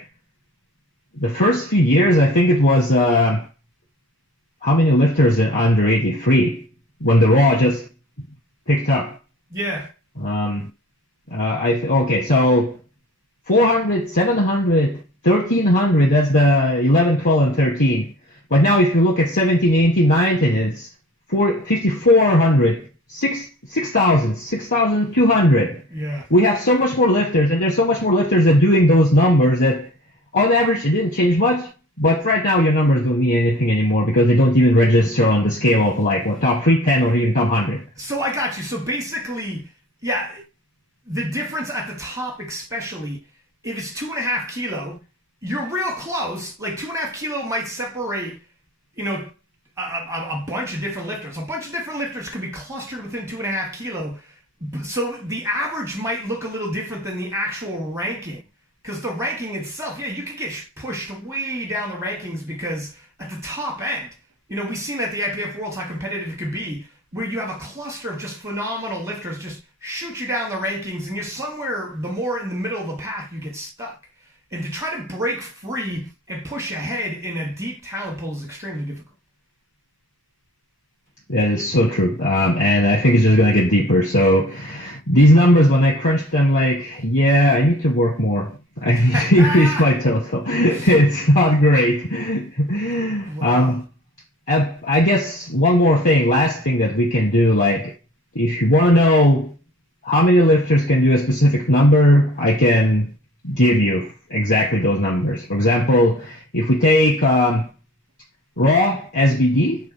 the first few years, I think it was how many lifters under 83 when the Raw just picked up? Yeah. So 400, 700, 1300, that's the 11, 12, and 13. But now if you look at 17, 18, 19, it's 5,400, 6,000, 6,200. Yeah. We have so much more lifters, and there's so much more lifters that doing those numbers that on average it didn't change much. But right now your numbers don't mean anything anymore because they don't even register on the scale of top 3, 10, or even top 100. So I got you. So basically, yeah, the difference at the top especially, if it's 2.5 kilo, you're real close. Like 2.5 kilo might separate, a bunch of different lifters. A bunch of different lifters could be clustered within 2.5 kilo. So the average might look a little different than the actual ranking. Because the ranking itself, yeah, you could get pushed way down the rankings because at the top end, we've seen at the IPF Worlds how competitive it could be, where you have a cluster of just phenomenal lifters just shoot you down the rankings, and you're somewhere, the more in the middle of the pack, you get stuck. And to try to break free and push ahead in a deep talent pool is extremely difficult. That is so true. And I think it's just going to get deeper. So these numbers, when I crunch them, I need to work more. I need to increase my total. It's not great. Wow. I guess one more thing, last thing that we can do, if you want to know how many lifters can do a specific number, I can give you exactly those numbers. For example, if we take raw SBD,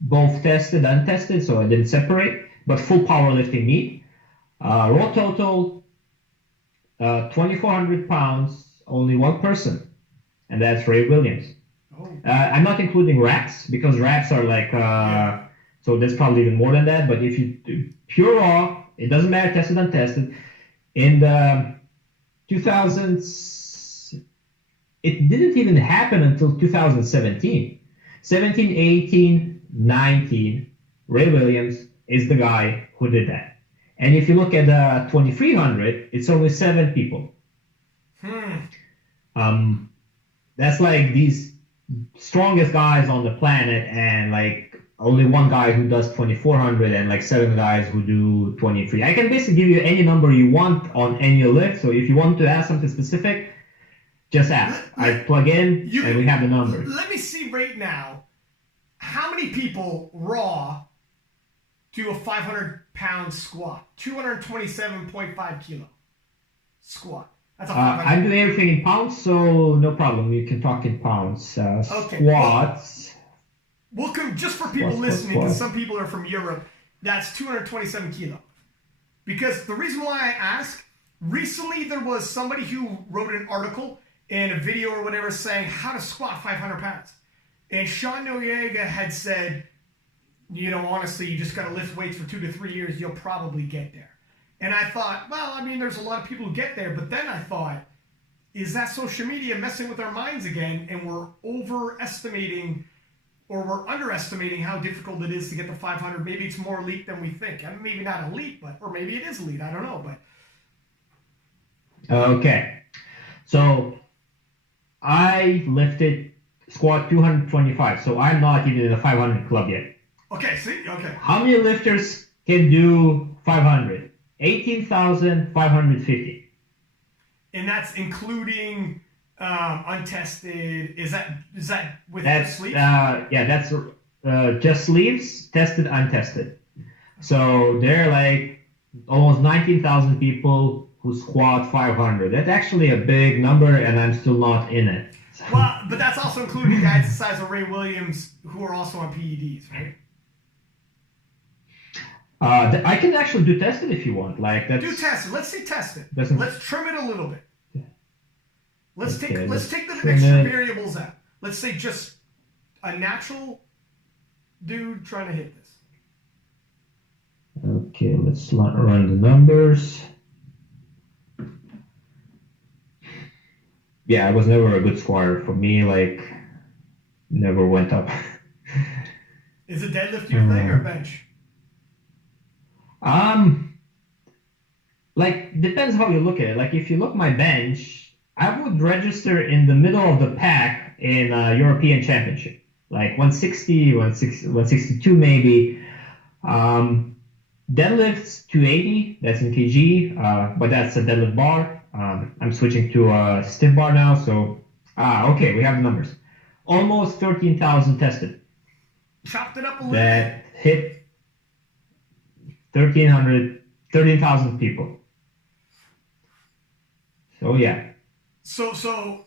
both tested and untested, so I didn't separate, but full powerlifting meet, raw total, 2,400 pounds, only one person, and that's Ray Williams. Oh. I'm not including racks because racks are so there's probably even more than that. But if you do pure raw, it doesn't matter tested untested. In the 2000s, it didn't even happen until 2017. 17, 18, 19, Ray Williams, is the guy who did that. And if you look at 2300, it's only 7 people. That's like these strongest guys on the planet, and like only one guy who does 2400 and like 7 guys who do 23. I can basically give you any number you want on any lift. So if you want to ask something specific, just ask. I plug in and we have the numbers. Let me see right now. How many people raw do a 500-pound squat? 227.5 kilo squat. That's a 500. I'm doing everything in pounds, so no problem. You can talk in pounds. Okay. Squats. Well, just for people listening, because some people are from Europe, that's 227 kilo. Because the reason why I ask, recently there was somebody who wrote an article and a video or whatever saying how to squat 500 pounds. And Sean Noriega had said, honestly, you just got to lift weights for 2 to 3 years, you'll probably get there. And I thought, well, I mean, there's a lot of people who get there. But then I thought, is that social media messing with our minds again? And we're overestimating or we're underestimating how difficult it is to get to 500. Maybe it's more elite than we think. I mean, maybe not elite, or maybe it is elite. I don't know. But okay. So I lifted squat 225. So I'm not even in the 500 club yet. Okay, see? Okay. How many lifters can do 500? 18,550. And that's including untested. Is that with just sleeves? Yeah, that's just sleeves, tested, untested. So there are like almost 19,000 people who squat 500. That's actually a big number, and I'm still not in it. So. Well, but that's also including guys the size of Ray Williams who are also on PEDs, right? I can actually do tested if you want. Like that's, do tested. Let's see tested. Let's trim it a little bit. Let's take the extra variables out. Let's say just a natural dude trying to hit this. Okay, let's run the numbers. Yeah, I was never a good squatter. For me, like, never went up. Is it deadlift your thing or bench? Like, depends how you look at it. Like, if you look my bench, I would register in the middle of the pack in a European Championship. Like 160, 162 maybe. Deadlifts 280, that's in kg, but that's a deadlift bar. I'm switching to a stiff bar now, so, okay, we have the numbers. Almost 13,000 tested. Chopped it up a little that bit. Hit 13,000 people. So, yeah. So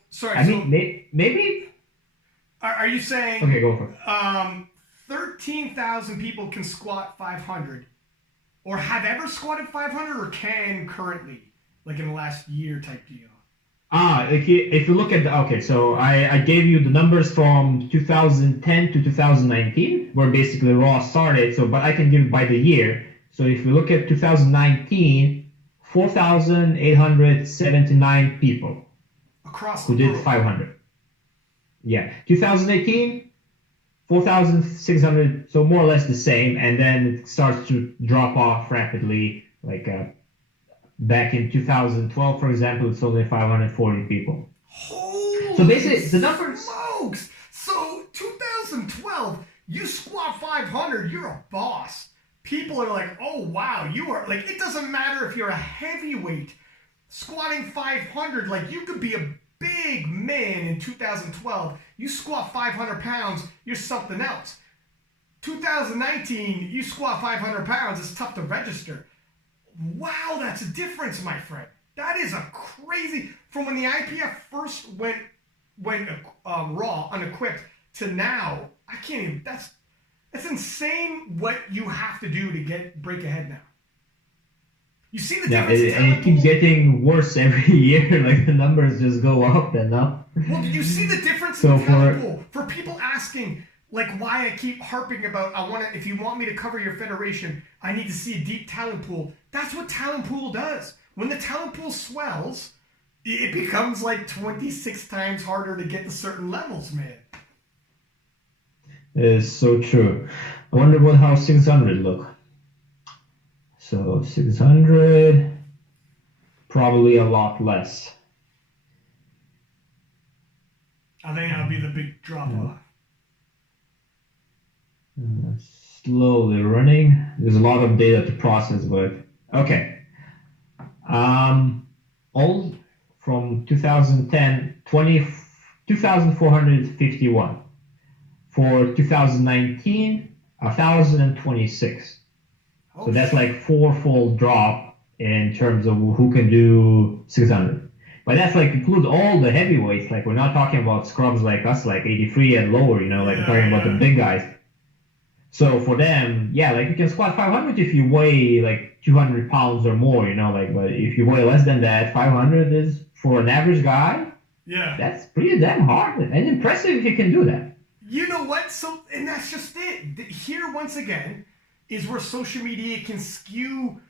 sorry. I mean, maybe. Are you saying? Okay, go for it. 13,000 people can squat 500, or have ever squatted 500, or can currently, like in the last year type deal. If you look at so I gave you the numbers from 2010 to 2019, where basically Raw started. So, but I can give it by the year. So if you look at 2019, 4,879 people. Across who did 500. Yeah. 2018, 4,600, so more or less the same, and then it starts to drop off rapidly. Like back in 2012, for example, it's only 540 people. Holy so basically, the numbers. Smokes! So 2012, you squat 500, you're a boss. People are like, oh wow, you are like. It doesn't matter if you're a heavyweight. Squatting 500, like you could be a big man in 2012. You squat 500 pounds, you're something else. 2019, you squat 500 pounds, it's tough to register. Wow, that's a difference, my friend. That is a crazy... From when the IPF first went raw, unequipped, to now, I can't even... That's insane what you have to do to break ahead now. You see the difference? And it keeps getting worse every year. Like the numbers just go up and up. Well, did you see the difference in the talent pool? For people asking, like, why I keep harping about, if you want me to cover your federation, I need to see a deep talent pool. That's what talent pool does. When the talent pool swells, it becomes like 26 times harder to get to certain levels, man. It is so true. I wonder how 600 look. So 600, probably a lot less. I think that'll be the big drop off. Slowly running. There's a lot of data to process, but okay. All from 2010, 2,451. For 2019, 1,026. So that's like fourfold drop in terms of who can do 600. But that's like includes all the heavyweights. Like we're not talking about scrubs like us, like 83 and lower, you know, like we're talking about the big guys. So for them, yeah, like you can squat 500 if you weigh like 200 pounds or more, you know, like, but if you weigh less than that, 500 is for an average guy. Yeah. That's pretty damn hard and impressive if you can do that. You know what? So, and that's just it. Here, once again, is where social media can skew.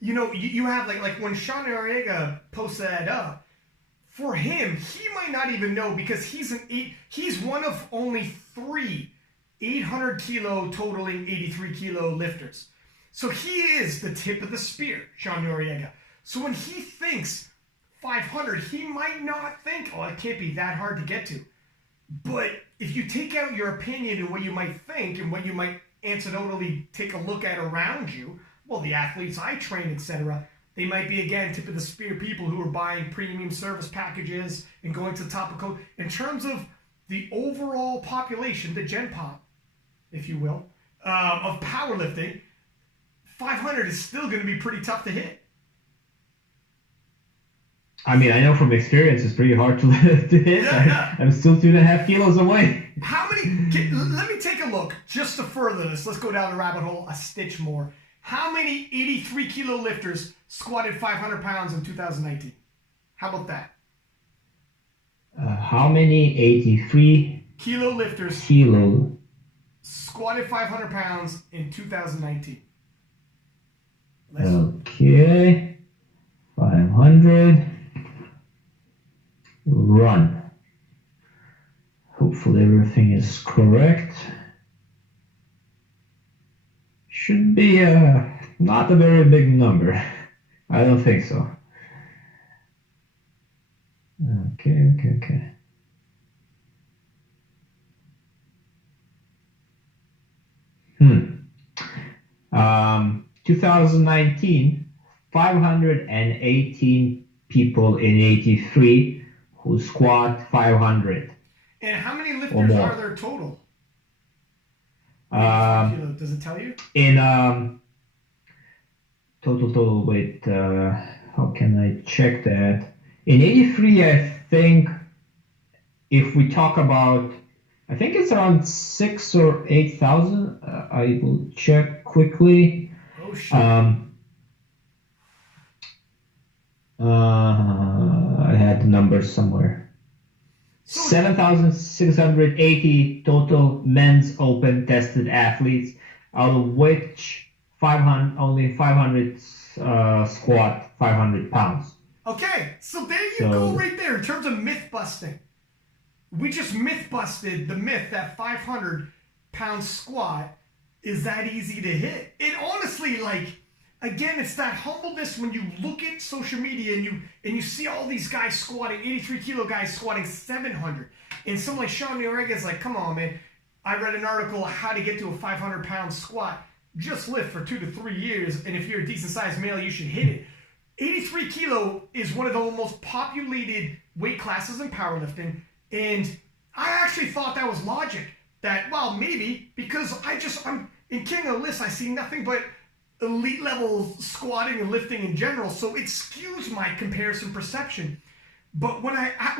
You know, you have like when Sean Noriega posted that up. For him, he might not even know because he's one of only 3 800 kilo totaling 83 kilo lifters. So he is the tip of the spear, Sean Noriega. So when he thinks 500, he might not think, oh, it can't be that hard to get to. But if you take out your opinion and what you might think and what you might anecdotally take a look at around you, well, the athletes I train, etc., they might be, again, tip of the spear people who are buying premium service packages and going to the top of code. In terms of the overall population, the Gen Pop, if you will, of powerlifting, 500 is still going to be pretty tough to hit. I mean, I know from experience it's pretty hard to hit. Yeah. I'm still 2.5 kilos away. How many? Let me take a look just to further this. Let's go down the rabbit hole a stitch more. How many 83 kilo lifters squatted 500 pounds in 2019? How about that? How many 83 kilo lifters squatted 500 pounds in 2019? Okay, 500. Run. Hopefully everything is correct. Should be not a very big number. I don't think so. Okay. 2019, 518 people in 83 who squat 500. And how many lifters are there total? Does it tell you? In total, wait, how can I check that? In 83, I think if we talk about, I think it's around 6,000 or 8,000. I will check quickly. Oh shit. I had the numbers somewhere. 7,680 total men's open tested athletes, out of which 500 squat 500 pounds. Okay, so there you go right there in terms of myth busting. We just myth busted the myth that 500 pound squat is that easy to hit. It honestly, like, again, it's that humbleness when you look at social media and you see all these guys squatting, 83 kilo guys squatting 700. And someone like Sean Noriega is like, come on, man. I read an article on how to get to a 500 pound squat. Just lift for 2 to 3 years, and if you're a decent sized male, you should hit it. 83 kilo is one of the most populated weight classes in powerlifting. And I actually thought that was logic. That, well, maybe, because I'm in King of the List, I see nothing but elite level squatting and lifting in general, so it skews my comparison perception. But when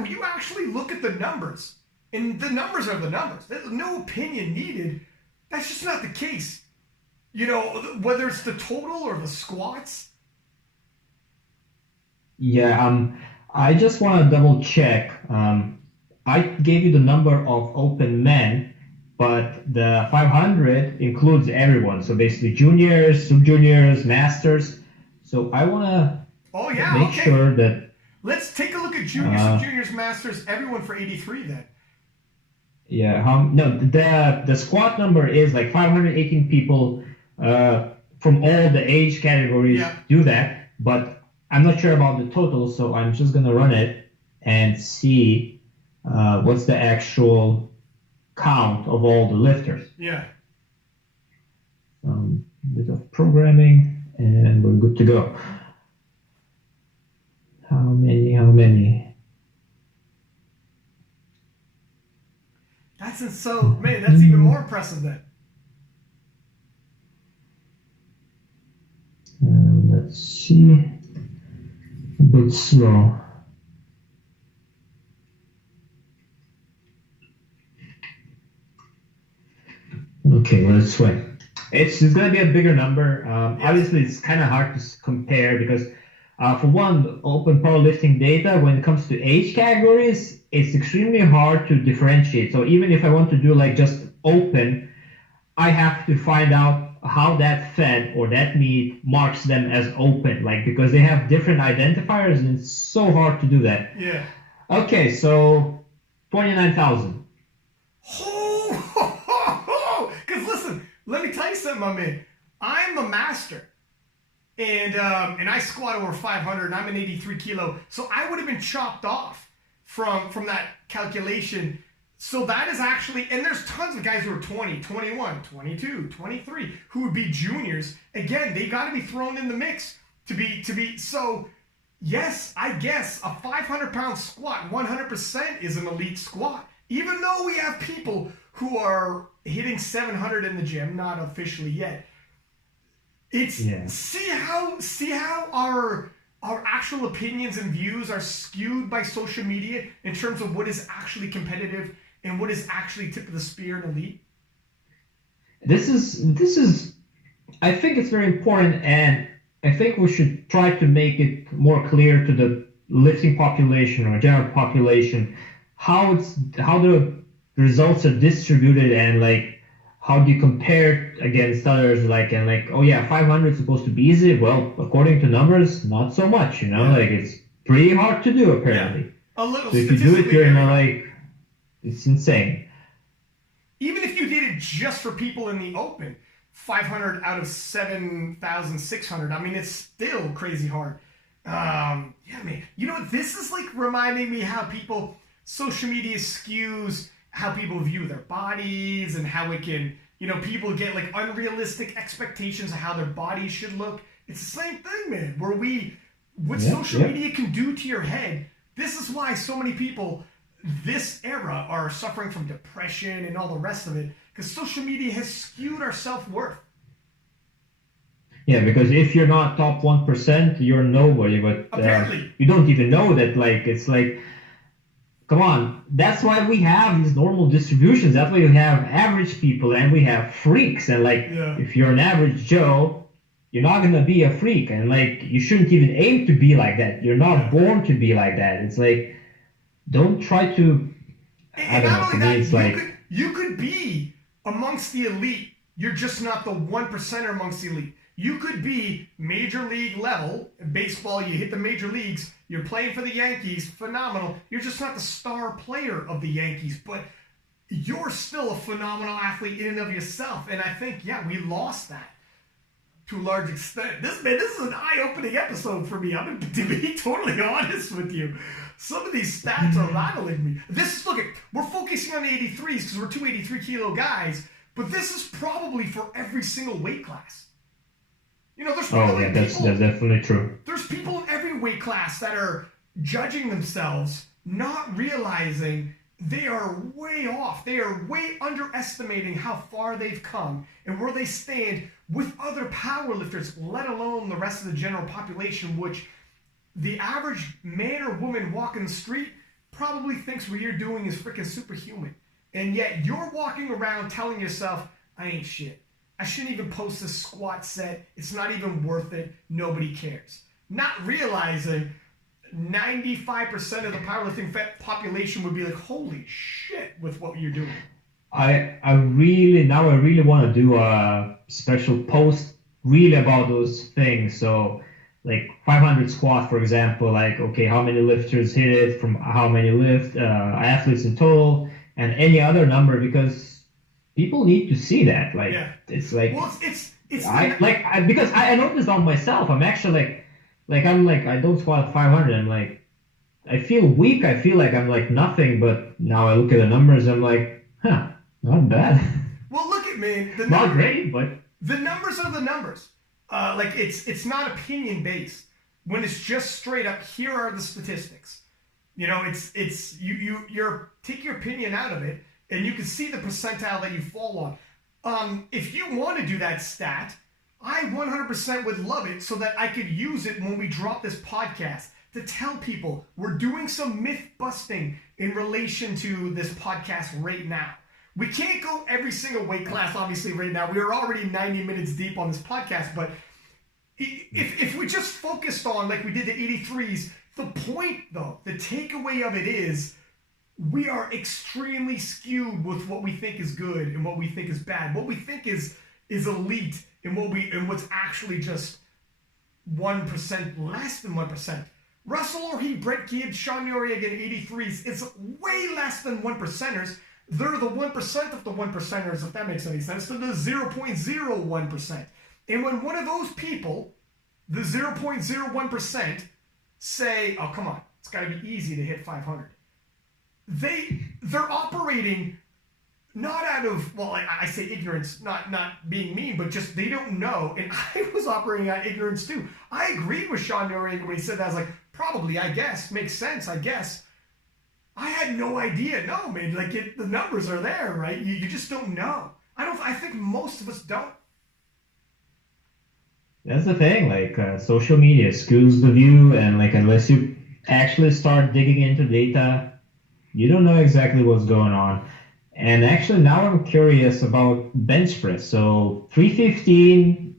you actually look at the numbers, and the numbers are the numbers, there's no opinion needed, that's just not the case. You know, whether it's the total or the squats. Yeah, I just want to double check. I gave you the number of open men, but the 500 includes everyone. So basically juniors, sub-juniors, masters. So I want to make sure that... Let's take a look at juniors, sub-juniors, masters, everyone for 83 then. Yeah, the squat number is like 518 people from all the age categories Yeah. do that, but I'm not sure about the total, so I'm just gonna run it and see what's the actual count of all the lifters. Yeah. A bit of programming, and we're good to go. How many? That's so, man, that's even more impressive then. Let's see. A bit slow. Okay, let's swing. It's going to be a bigger number. Obviously, it's kind of hard to compare because, for one, open powerlifting data, when it comes to age categories, it's extremely hard to differentiate. So even if I want to do like just open, I have to find out how that fed or that meat marks them as open, like because they have different identifiers and it's so hard to do that. Yeah. Okay, so 29,000. Because listen, let me tell you something, my man. I'm a master, and I squat over 500, and I'm an 83 kilo, so I would have been chopped off from that calculation. So that is actually, and there's tons of guys who are 20, 21, 22, 23, who would be juniors. Again, they got to be thrown in the mix to be. So yes, I guess a 500-pound squat, 100% is an elite squat. Even though we have people who are hitting 700 in the gym, not officially yet. It's see how our actual opinions and views are skewed by social media in terms of what is actually competitive and what is actually tip of the spear and elite. This is I think it's very important, and I think we should try to make it more clear to the lifting population or general population how the results are distributed, and like how do you compare against others, like, and like, oh yeah, 500 is supposed to be easy. Well, according to numbers, not so much, like it's pretty hard to do apparently. A little. So if you do it, you're like, it's insane. Even if you did it just for people in the open, 500 out of 7,600, I mean, it's still crazy hard. Yeah, man. You know, this is like reminding me how social media skews how people view their bodies and how it can, people get like unrealistic expectations of how their bodies should look. It's the same thing, man, what social media can do to your head. This is why so many people this era are suffering from depression and all the rest of it, because social media has skewed our self-worth. Yeah, because if you're not top 1%, you're nobody, but apparently you don't even know that, like, it's like, come on, that's why we have these normal distributions. That's why we have average people and we have freaks, and like, if you're an average Joe, you're not going to be a freak, and like, you shouldn't even aim to be like that. You're not born to be like that. It's like, don't try to, I don't know, to me it's like... You could be amongst the elite, you're just not the 1%er amongst the elite. You could be major league level, baseball, you hit the major leagues, you're playing for the Yankees, phenomenal. You're just not the star player of the Yankees, but you're still a phenomenal athlete in and of yourself. And I think, we lost that to a large extent. This is an eye-opening episode for me. I'm going to be totally honest with you. Some of these stats are rattling me. We're focusing on the 83s because we're two 83-kilo guys, but this is probably for every single weight class. There's that's definitely true. There's people in every weight class that are judging themselves, not realizing they are way off. They are way underestimating how far they've come and where they stand with other powerlifters, let alone the rest of the general population, which the average man or woman walking the street probably thinks what you're doing is freaking superhuman. And yet you're walking around telling yourself, I ain't shit. I shouldn't even post this squat set. It's not even worth it. Nobody cares. Not realizing 95% of the powerlifting population would be like, holy shit, with what you're doing. I really want to do a special post really about those things. So like 500 squat, for example, like, okay, how many lifters hit it, from how many athletes in total, and any other number, because people need to see that. Like, it's like... Well, it's Because I noticed on myself, I'm actually I don't squat 500. I'm like, I feel weak. I feel like I'm like nothing. But now I look at the numbers. I'm like, not bad. Well, look at me. Not great, but the numbers are the numbers. It's not opinion based. When it's just straight up, here are the statistics. You know, you're take your opinion out of it, and you can see the percentile that you fall on. If you want to do that stat, I 100% would love it so that I could use it when we drop this podcast to tell people we're doing some myth busting in relation to this podcast right now. We can't go every single weight class, obviously, right now. We are already 90 minutes deep on this podcast, but if we just focused on, like we did the 83s, the point, though, the takeaway of it is we are extremely skewed with what we think is good and what we think is bad. What we think is elite and what's actually just 1%, less than 1%. Russell Orhee, Brett Gibbs, Sean Noriega, 83s, it's way less than 1%ers. They're the 1% of the 1%ers, if that makes any sense. They're the 0.01%. And when one of those people, the 0.01%, say, oh, come on, it's got to be easy to hit 500. They're operating not out of, well, I say ignorance, not being mean, but just they don't know. And I was operating out of ignorance too. I agreed with Sean Noriega when he said that. I was like, probably, I guess, makes sense, I guess. I had no idea. No, man, like the numbers are there, right? You just don't know. I think most of us don't. That's the thing, like social media skews the view, and like unless you actually start digging into data, you don't know exactly what's going on. And actually now I'm curious about bench press. So 315,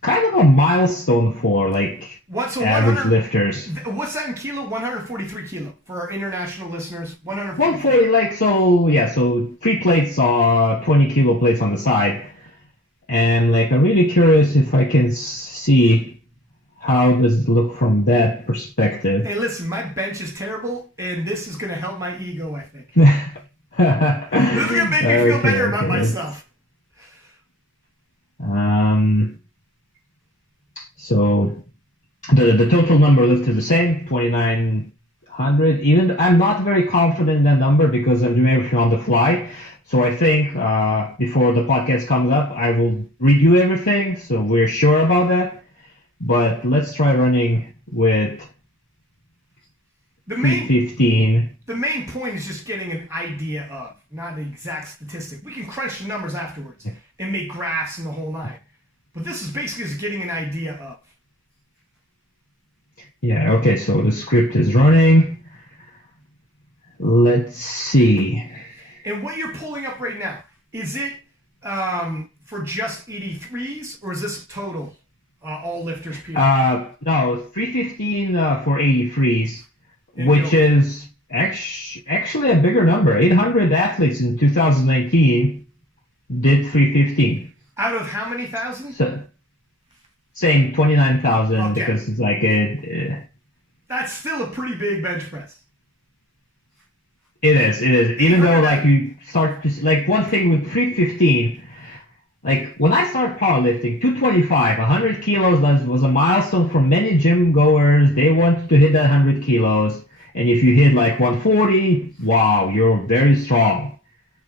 kind of a milestone for like average lifters. What's that in kilo? 143 kilo for our international listeners. 140, like, so yeah, so 3 plates are 20 kilo plates on the side. And like I'm really curious if I can see how does it look from that perspective. Hey, listen, my bench is terrible, and this is going to help my ego, I think. This is going to make me feel better about myself. So the total number lifted the same, 2,900. Even I'm not very confident in that number because I'm doing everything on the fly. So I think before the podcast comes up, I will redo everything, so we're sure about that. But let's try running with 315. The main point is just getting an idea of, not an exact statistic. We can crunch the numbers afterwards and make graphs and the whole nine. But this is basically just getting an idea of. Yeah, okay, so the script is running. Let's see. And what you're pulling up right now, is it for just 83s, or is this total, all lifters period? No, 315 for 83s, which is actually a bigger number. 800 athletes in 2019 did 315. Out of how many thousand? So, saying 29,000 because it's like that's still a pretty big bench press. It is. Even though like you start to like one thing with 315, like when I started powerlifting, 225, 100 kilos was a milestone for many gym goers. They wanted to hit that 100 kilos, and if you hit like 140, wow, you're very strong.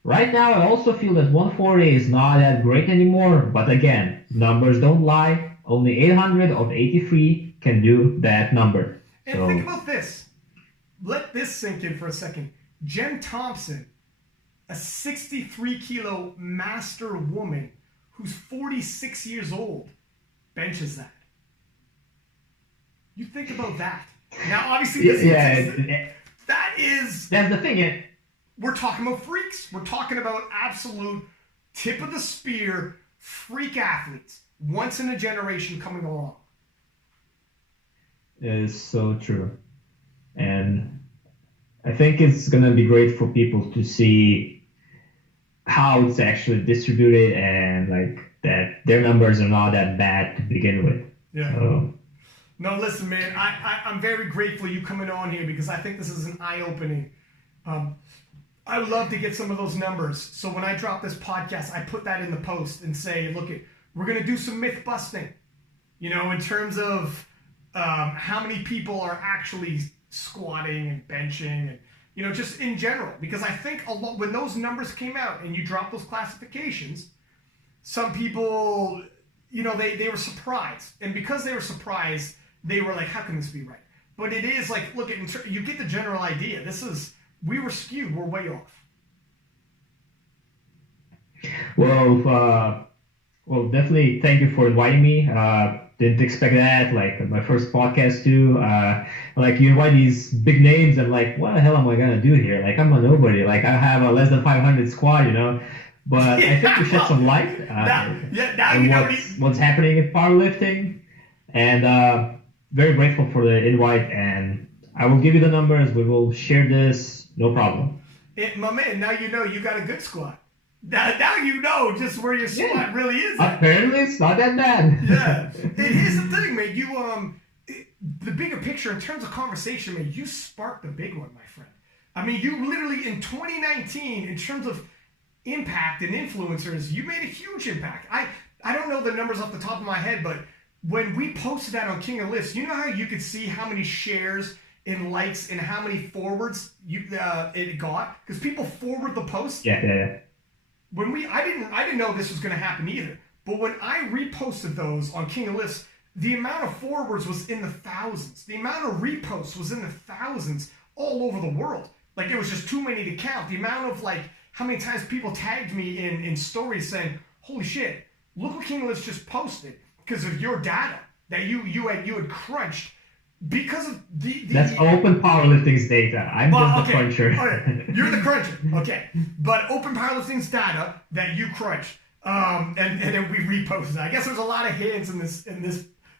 Right now, I also feel that 140 is not that great anymore. But again, numbers don't lie. Only 800 of 83 can do that number. And think about this. Let this sink in for a second. Jen Thompson, a 63 kilo master woman who's 46 years old, benches that. You think about that. Now, obviously, that's the thing. We're talking about freaks. We're talking about absolute tip of the spear freak athletes, once in a generation coming along. It is so true. And I think it's going to be great for people to see how it's actually distributed and like that their numbers are not that bad to begin with. Yeah. So, no, listen, man, I'm very grateful you coming on here because I think this is an eye-opening. I would love to get some of those numbers. So when I drop this podcast, I put that in the post and say, look, We're going to do some myth busting, you know, in terms of how many people are actually squatting and benching and, you know, just in general. Because I think a lot, when those numbers came out and you dropped those classifications, some people, you know, they were surprised. And because they were surprised, they were like, how can this be right? But it is like, look, you get the general idea. We were skewed. We're way off. Well, definitely thank you for inviting me. Didn't expect that. Like my first podcast too. Like you invite these big names, and like, what the hell am I gonna do here? Like I'm a nobody. Like I have a less than 500 squad, you know. But I think we shed some light on what's happening in powerlifting, and very grateful for the invite. And I will give you the numbers. We will share this, no problem. My man, now you know you got a good squad. Now you know just where your squad really is at. Apparently, it's not that bad. Yeah. And here's the thing, man. You the bigger picture in terms of conversation, man. You sparked the big one, my friend. I mean, you literally in 2019, in terms of impact and influencers, you made a huge impact. I don't know the numbers off the top of my head, but when we posted that on King of Lifts, you know how you could see how many shares and likes and how many forwards it got because people forward the post. Yeah. When I didn't know this was going to happen either. But when I reposted those on King of Lifts, the amount of forwards was in the thousands. The amount of reposts was in the thousands all over the world. Like it was just too many to count. The amount of like how many times people tagged me in stories saying, "Holy shit, look what King of Lifts just posted," because of your data that you had crunched. Because of That's Open Powerlifting's data. I'm just the cruncher. Okay. You're the cruncher. Okay. But Open Powerlifting's data that you crunched. And then we reposted. I guess there's a lot of hits in this,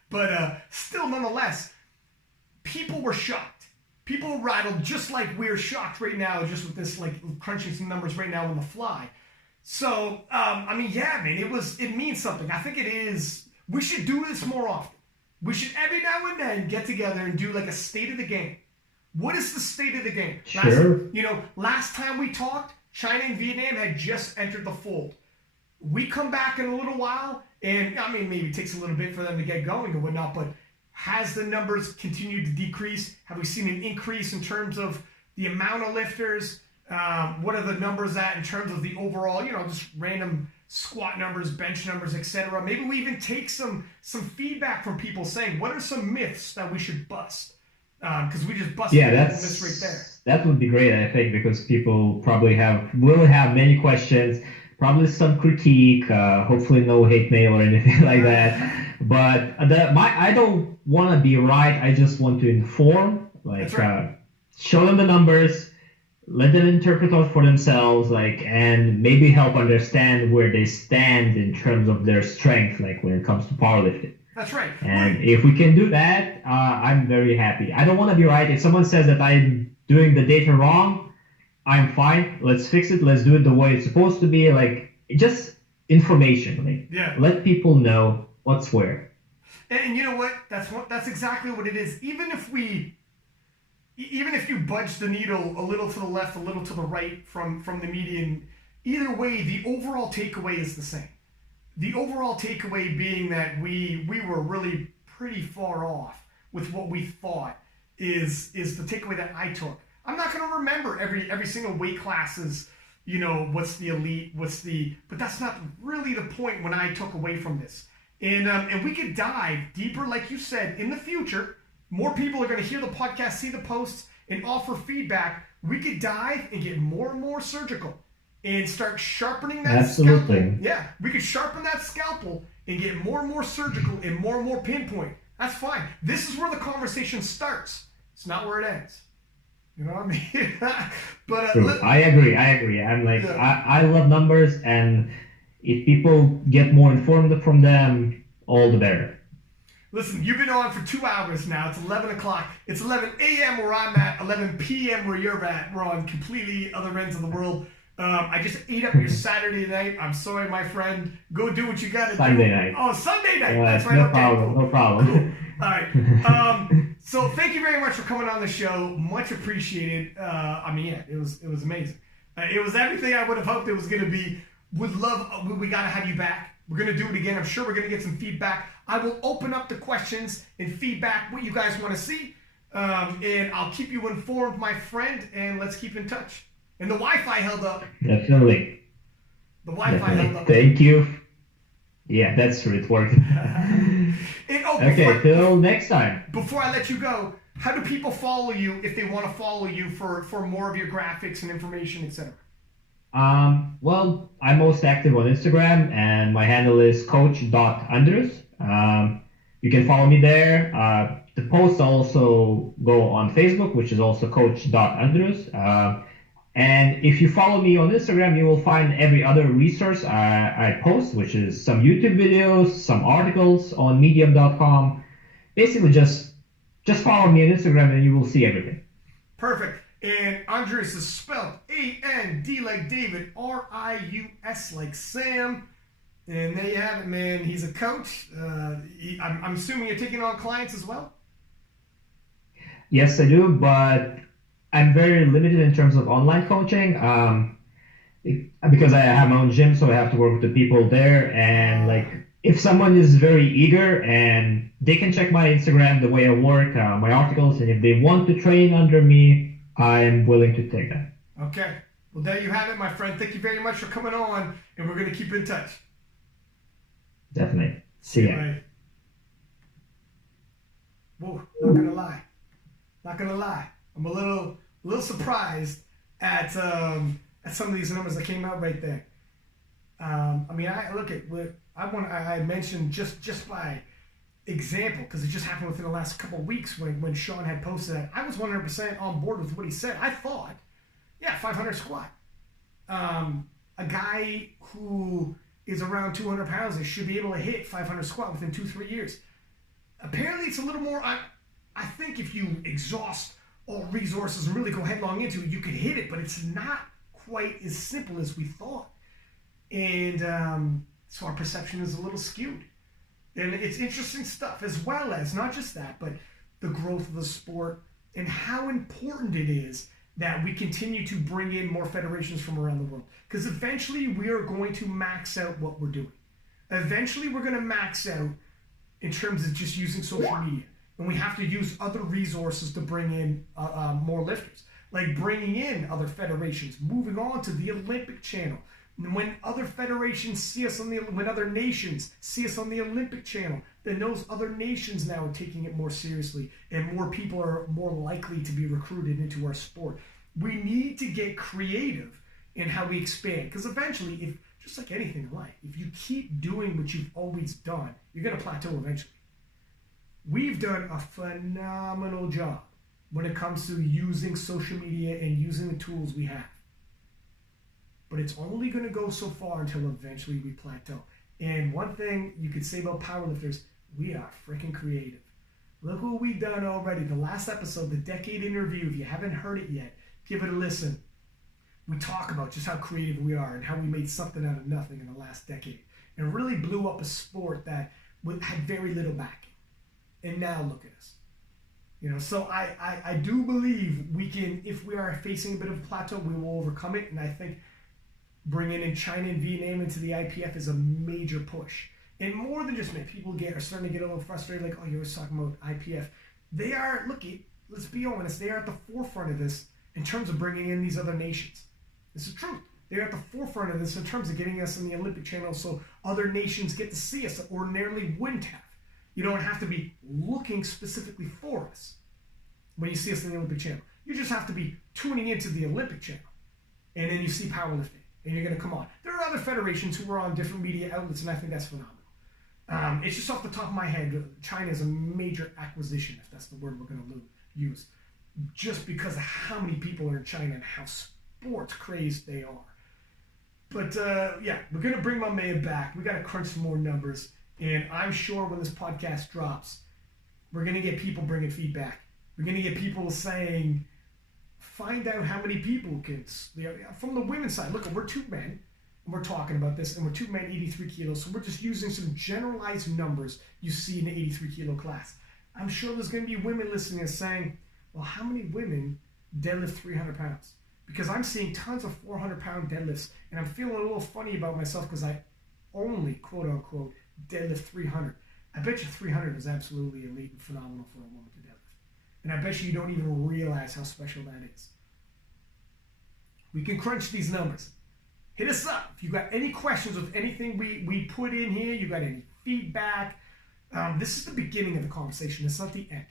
but still nonetheless, people were shocked. People were rattled just like we're shocked right now, just with this like crunching some numbers right now on the fly. So I mean, yeah, man, it means something. I think it is. We should do this more often. We should every now and then get together and do like a state of the game. What is the state of the game? Sure. Last time we talked, China and Vietnam had just entered the fold. We come back in a little while, and I mean, maybe it takes a little bit for them to get going and whatnot, but has the numbers continued to decrease? Have we seen an increase in terms of the amount of lifters? What are the numbers at in terms of the overall, just random squat numbers, bench numbers, etc. Maybe we even take some feedback from people saying, what are some myths that we should bust? Because we just busted this right there. That would be great, I think, because people probably will have many questions, probably some critique, hopefully no hate mail or anything like that. But I don't want to be right. I just want to inform, show them the numbers, let them interpret it for themselves, and maybe help understand where they stand in terms of their strength, when it comes to powerlifting. That's right. And if we can do that, I'm very happy. I don't want to be right. If someone says that I'm doing the data wrong, I'm fine. Let's fix it. Let's do it the way it's supposed to be. Just information. Let people know what's where. And you know what? That's exactly what it is. Even if you budge the needle a little to the left, a little to the right from the median, either way, the overall takeaway is the same. The overall takeaway being that we were really pretty far off with what we thought is the takeaway that I took. I'm not going to remember every single weight classes, what's the elite, but that's not really the point when I took away from this. And we could dive deeper, like you said, in the future. More people are going to hear the podcast, see the posts, and offer feedback. We could dive and get more and more surgical and start sharpening that scalpel. Yeah, we could sharpen that scalpel and get more and more surgical and more pinpoint. That's fine. This is where the conversation starts. It's not where it ends. You know what I mean? But I agree. I love numbers, and if people get more informed from them, all the better. Listen, you've been on for 2 hours now. It's 11 o'clock. It's 11 a.m. where I'm at, 11 p.m. where you're at. We're on completely other ends of the world. I just ate up your Saturday night. I'm sorry, my friend. Go do what you got to do. Sunday night. Oh, Sunday night. That's right. No problem. Cool. All right. So thank you very much for coming on the show. Much appreciated. It was amazing. It was everything I would have hoped it was going to be. We got to have you back. We're going to do it again. I'm sure we're going to get some feedback. I will open up the questions and feedback, what you guys want to see. And I'll keep you informed, my friend, and let's keep in touch. And the Wi-Fi held up. Definitely. The Wi-Fi held up. Thank you. Yeah, that's true. It worked. Okay, till next time. Before I let you go, how do people follow you if they want to follow you for more of your graphics and information, etc.? Well, I'm most active on Instagram, and my handle is coach.andrews. You can follow me there. The posts also go on Facebook, which is also coach.andrews. And if you follow me on Instagram, you will find every other resource I post, which is some YouTube videos, some articles on medium.com. Basically, just follow me on Instagram and you will see everything. Perfect. And Andrews is spelled A-N-D like David, R-I-U-S like Sam. And there you have it, man. He's a coach. I'm assuming you're taking on clients as well? Yes, I do, but I'm very limited in terms of online coaching because I have my own gym, so I have to work with the people there. And like, if someone is very eager and they can check my Instagram, the way I work, my articles, and if they want to train under me, I'm willing to take that. Okay. Well, there you have it, my friend. Thank you very much for coming on, and we're going to keep in touch. Definitely. See ya. Right. Whoa, not going to lie. Not going to lie. I'm a little surprised at some of these numbers that came out right there. I mean, I look at what I mentioned just by example, because it just happened within the last couple of weeks when Sean had posted that. I was 100% on board with what he said. I thought, yeah, 500 squat. A guy who is around 200 pounds, they should be able to hit 500 squat within 2-3 years. Apparently, it's a little more. I think if you exhaust all resources and really go headlong into it, you could hit it, but it's not quite as simple as we thought. And so our perception is a little skewed. And it's interesting stuff, as well as not just that, but the growth of the sport and how important it is that we continue to bring in more federations from around the world. Because eventually we are going to max out what we're doing. Eventually we're going to max out in terms of just using social media. And we have to use other resources to bring in more lifters. Like bringing in other federations, moving on to the Olympic channel. When other federations see us when other nations see us on the Olympic channel, then those other nations now are taking it more seriously, and more people are more likely to be recruited into our sport. We need to get creative in how we expand, because eventually, if just like anything in life, if you keep doing what you've always done, you're going to plateau eventually. We've done a phenomenal job when it comes to using social media and using the tools we have. But it's only going to go so far until eventually we plateau. And one thing you could say about Powerlifters, we are freaking creative. Look what we've done already. The last episode, the decade interview, if you haven't heard it yet, give it a listen. We talk about just how creative we are and how we made something out of nothing in the last decade. And really blew up a sport that had very little backing. And now look at us. You know, so I do believe we can, if we are facing a bit of a plateau, we will overcome it. And I think bringing in China and Vietnam into the IPF is a major push. And more than just me, people are starting to get a little frustrated, like, oh, you're always talking about IPF. They are, let's be honest, they are at the forefront of this in terms of bringing in these other nations. This is true. They're at the forefront of this in terms of getting us in the Olympic channel so other nations get to see us that ordinarily wouldn't have. You don't have to be looking specifically for us when you see us in the Olympic channel. You just have to be tuning into the Olympic channel. And then you see powerlifting. And you're going to come on. There are other federations who are on different media outlets, and I think that's phenomenal. It's just off the top of my head, China is a major acquisition, if that's the word we're going to use, just because of how many people are in China and how sports crazed they are. But yeah, we're going to bring my man back. We got to crunch some more numbers, and I'm sure when this podcast drops, we're going to get people bringing feedback. We're going to get people saying, find out how many people can, from the women's side. Look, we're two men, and we're talking about this, and we're two men, 83 kilos, so we're just using some generalized numbers you see in the 83 kilo class. I'm sure there's going to be women listening and saying, well, how many women deadlift 300 pounds? Because I'm seeing tons of 400-pound deadlifts, and I'm feeling a little funny about myself because I only, quote unquote, deadlift 300. I bet you 300 is absolutely elite and phenomenal for a woman to deadlift. And I bet you don't even realize how special that is. We can crunch these numbers. Hit us up. If you got any questions with anything we put in here, you got any feedback, this is the beginning of the conversation. It's not the end.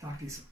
Talk to you soon.